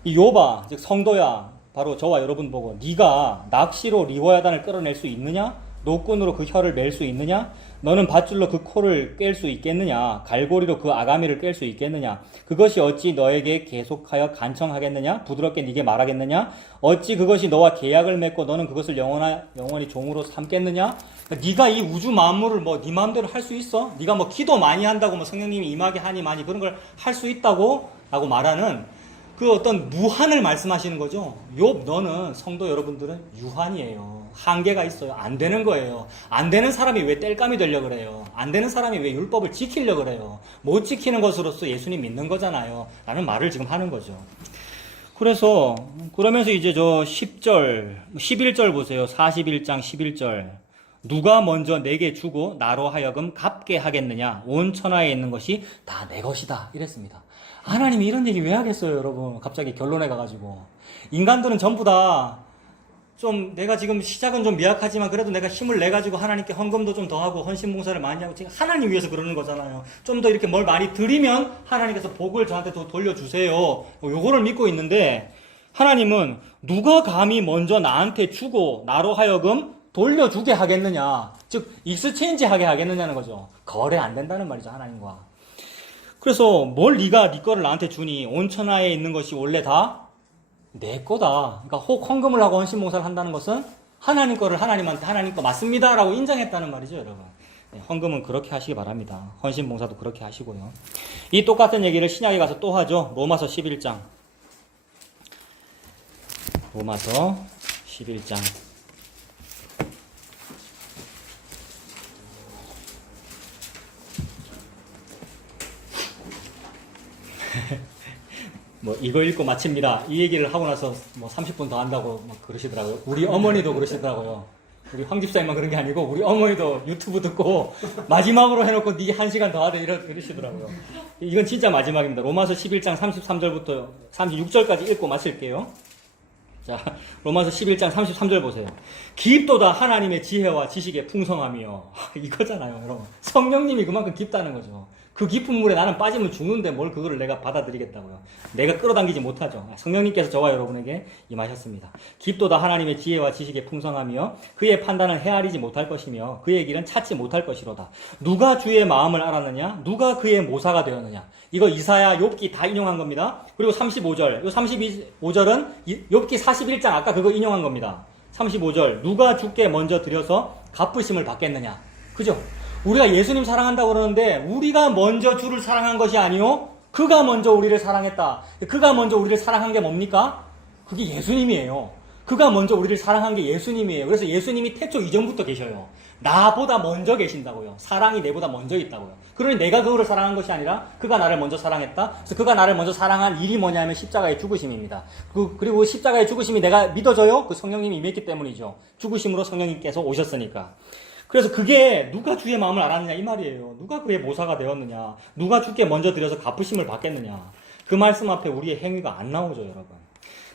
이 욥아, 즉 성도야, 바로 저와 여러분 보고 네가 낚시로 리워야단을 끌어낼 수 있느냐? 노끈으로 그 혀를 맬 수 있느냐? 너는 밧줄로 그 코를 깰 수 있겠느냐? 갈고리로 그 아가미를 깰 수 있겠느냐? 그것이 어찌 너에게 계속하여 간청하겠느냐? 부드럽게 네게 말하겠느냐? 어찌 그것이 너와 계약을 맺고 너는 그것을 영원히 종으로 삼겠느냐? 네가 이 우주 만물을 네 마음대로 할 수 있어? 네가 기도 많이 한다고 성령님이 임하게 하니 많이 그런 걸 할 수 있다고? 라고 말하는 그 어떤 무한을 말씀하시는 거죠. 욥, 너는 성도 여러분들은 유한이에요. 한계가 있어요. 안 되는 거예요. 안 되는 사람이 왜 뗄감이 되려고 그래요? 안 되는 사람이 왜 율법을 지키려고 그래요? 못 지키는 것으로서 예수님 믿는 거잖아요. 라는 말을 지금 하는 거죠. 그래서 그러면서 이제 저 10절, 11절 보세요. 41장 11절. 누가 먼저 내게 주고 나로 하여금 갚게 하겠느냐? 온 천하에 있는 것이 다 내 것이다. 이랬습니다. 하나님이 이런 얘기 왜 하겠어요, 여러분? 갑자기 결론에 가가지고. 인간들은 전부 다 좀 내가 지금 시작은 좀 미약하지만 그래도 내가 힘을 내가지고 하나님께 헌금도 좀 더 하고 헌신봉사를 많이 하고 지금 하나님 위해서 그러는 거잖아요. 좀 더 이렇게 뭘 많이 드리면 하나님께서 복을 저한테 더 돌려주세요. 요거를 믿고 있는데 하나님은 누가 감히 먼저 나한테 주고 나로 하여금 돌려주게 하겠느냐. 즉 익스체인지 하게 하겠느냐는 거죠. 거래 안 된다는 말이죠, 하나님과. 그래서 뭘 네가 네 거를 나한테 주니 온 천하에 있는 것이 원래 다 내 거다. 그러니까 혹 헌금을 하고 헌신봉사를 한다는 것은 하나님 거를 하나님한테 하나님 거 맞습니다 라고 인정했다는 말이죠, 여러분. 네, 헌금은 그렇게 하시기 바랍니다. 헌신봉사도 그렇게 하시고요. 이 똑같은 얘기를 신약에 가서 또 하죠. 로마서 11장. 로마서 11장. 이거 읽고 마칩니다. 이 얘기를 하고 나서 30분 더 한다고 그러시더라고요. 우리 어머니도 그러시더라고요. 우리 황 집사님만 그런 게 아니고 우리 어머니도 유튜브 듣고 마지막으로 해놓고 네 1시간 더 하래 이러시더라고요. 이건 진짜 마지막입니다. 로마서 11장 33절부터 36절까지 읽고 마칠게요. 자, 로마서 11장 33절 보세요. 깊도다 하나님의 지혜와 지식의 풍성함이요. 이거잖아요, 여러분. 성령님이 그만큼 깊다는 거죠. 그 깊은 물에 나는 빠지면 죽는데 뭘 그거를 내가 받아들이겠다고요. 내가 끌어당기지 못하죠. 성령님께서 저와 여러분에게 임하셨습니다. 깊도다 하나님의 지혜와 지식의 풍성함이요. 그의 판단은 헤아리지 못할 것이며 그의 길은 찾지 못할 것이로다. 누가 주의 마음을 알았느냐? 누가 그의 모사가 되었느냐? 이거 이사야, 욥기 다 인용한 겁니다. 그리고 35절. 이 35절은 욥기 41장 아까 그거 인용한 겁니다. 35절. 누가 주께 먼저 드려서 갚으심을 받겠느냐? 그죠? 우리가 예수님 사랑한다고 그러는데 우리가 먼저 주를 사랑한 것이 아니요. 그가 먼저 우리를 사랑했다. 그가 먼저 우리를 사랑한 게 뭡니까? 그게 예수님이에요. 그가 먼저 우리를 사랑한 게 예수님이에요. 그래서 예수님이 태초 이전부터 계셔요. 나보다 먼저 계신다고요. 사랑이 내보다 먼저 있다고요. 그러니 내가 그거를 사랑한 것이 아니라 그가 나를 먼저 사랑했다. 그래서 그가 나를 먼저 사랑한 일이 뭐냐면 십자가의 죽으심입니다. 그리고 십자가의 죽으심이 내가 믿어져요? 그 성령님이 임했기 때문이죠. 죽으심으로 성령님께서 오셨으니까. 그래서 그게 누가 주의 마음을 알았느냐 이 말이에요. 누가 그의 모사가 되었느냐. 누가 주께 먼저 드려서 갚으심을 받겠느냐. 그 말씀 앞에 우리의 행위가 안 나오죠, 여러분.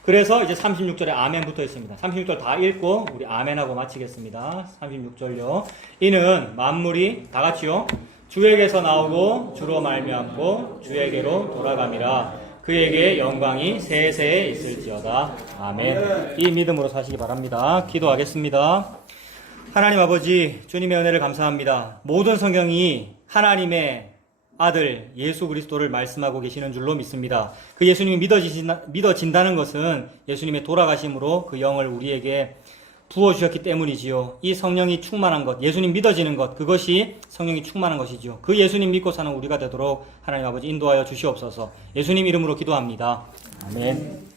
그래서 이제 36절에 아멘 붙어 있습니다. 36절 다 읽고 우리 아멘하고 마치겠습니다. 36절요. 이는 만물이 다 같이요. 주에게서 나오고 주로 말미암고 주에게로 돌아감이라. 그에게 영광이 세세에 있을지어다. 아멘. 이 믿음으로 사시기 바랍니다. 기도하겠습니다. 하나님 아버지, 주님의 은혜를 감사합니다. 모든 성경이 하나님의 아들 예수 그리스도를 말씀하고 계시는 줄로 믿습니다. 그 예수님이 믿어진다는 것은 예수님의 돌아가심으로 그 영을 우리에게 부어주셨기 때문이지요. 이 성령이 충만한 것, 예수님 믿어지는 것, 그것이 성령이 충만한 것이지요. 그 예수님 믿고 사는 우리가 되도록 하나님 아버지 인도하여 주시옵소서. 예수님 이름으로 기도합니다. 아멘.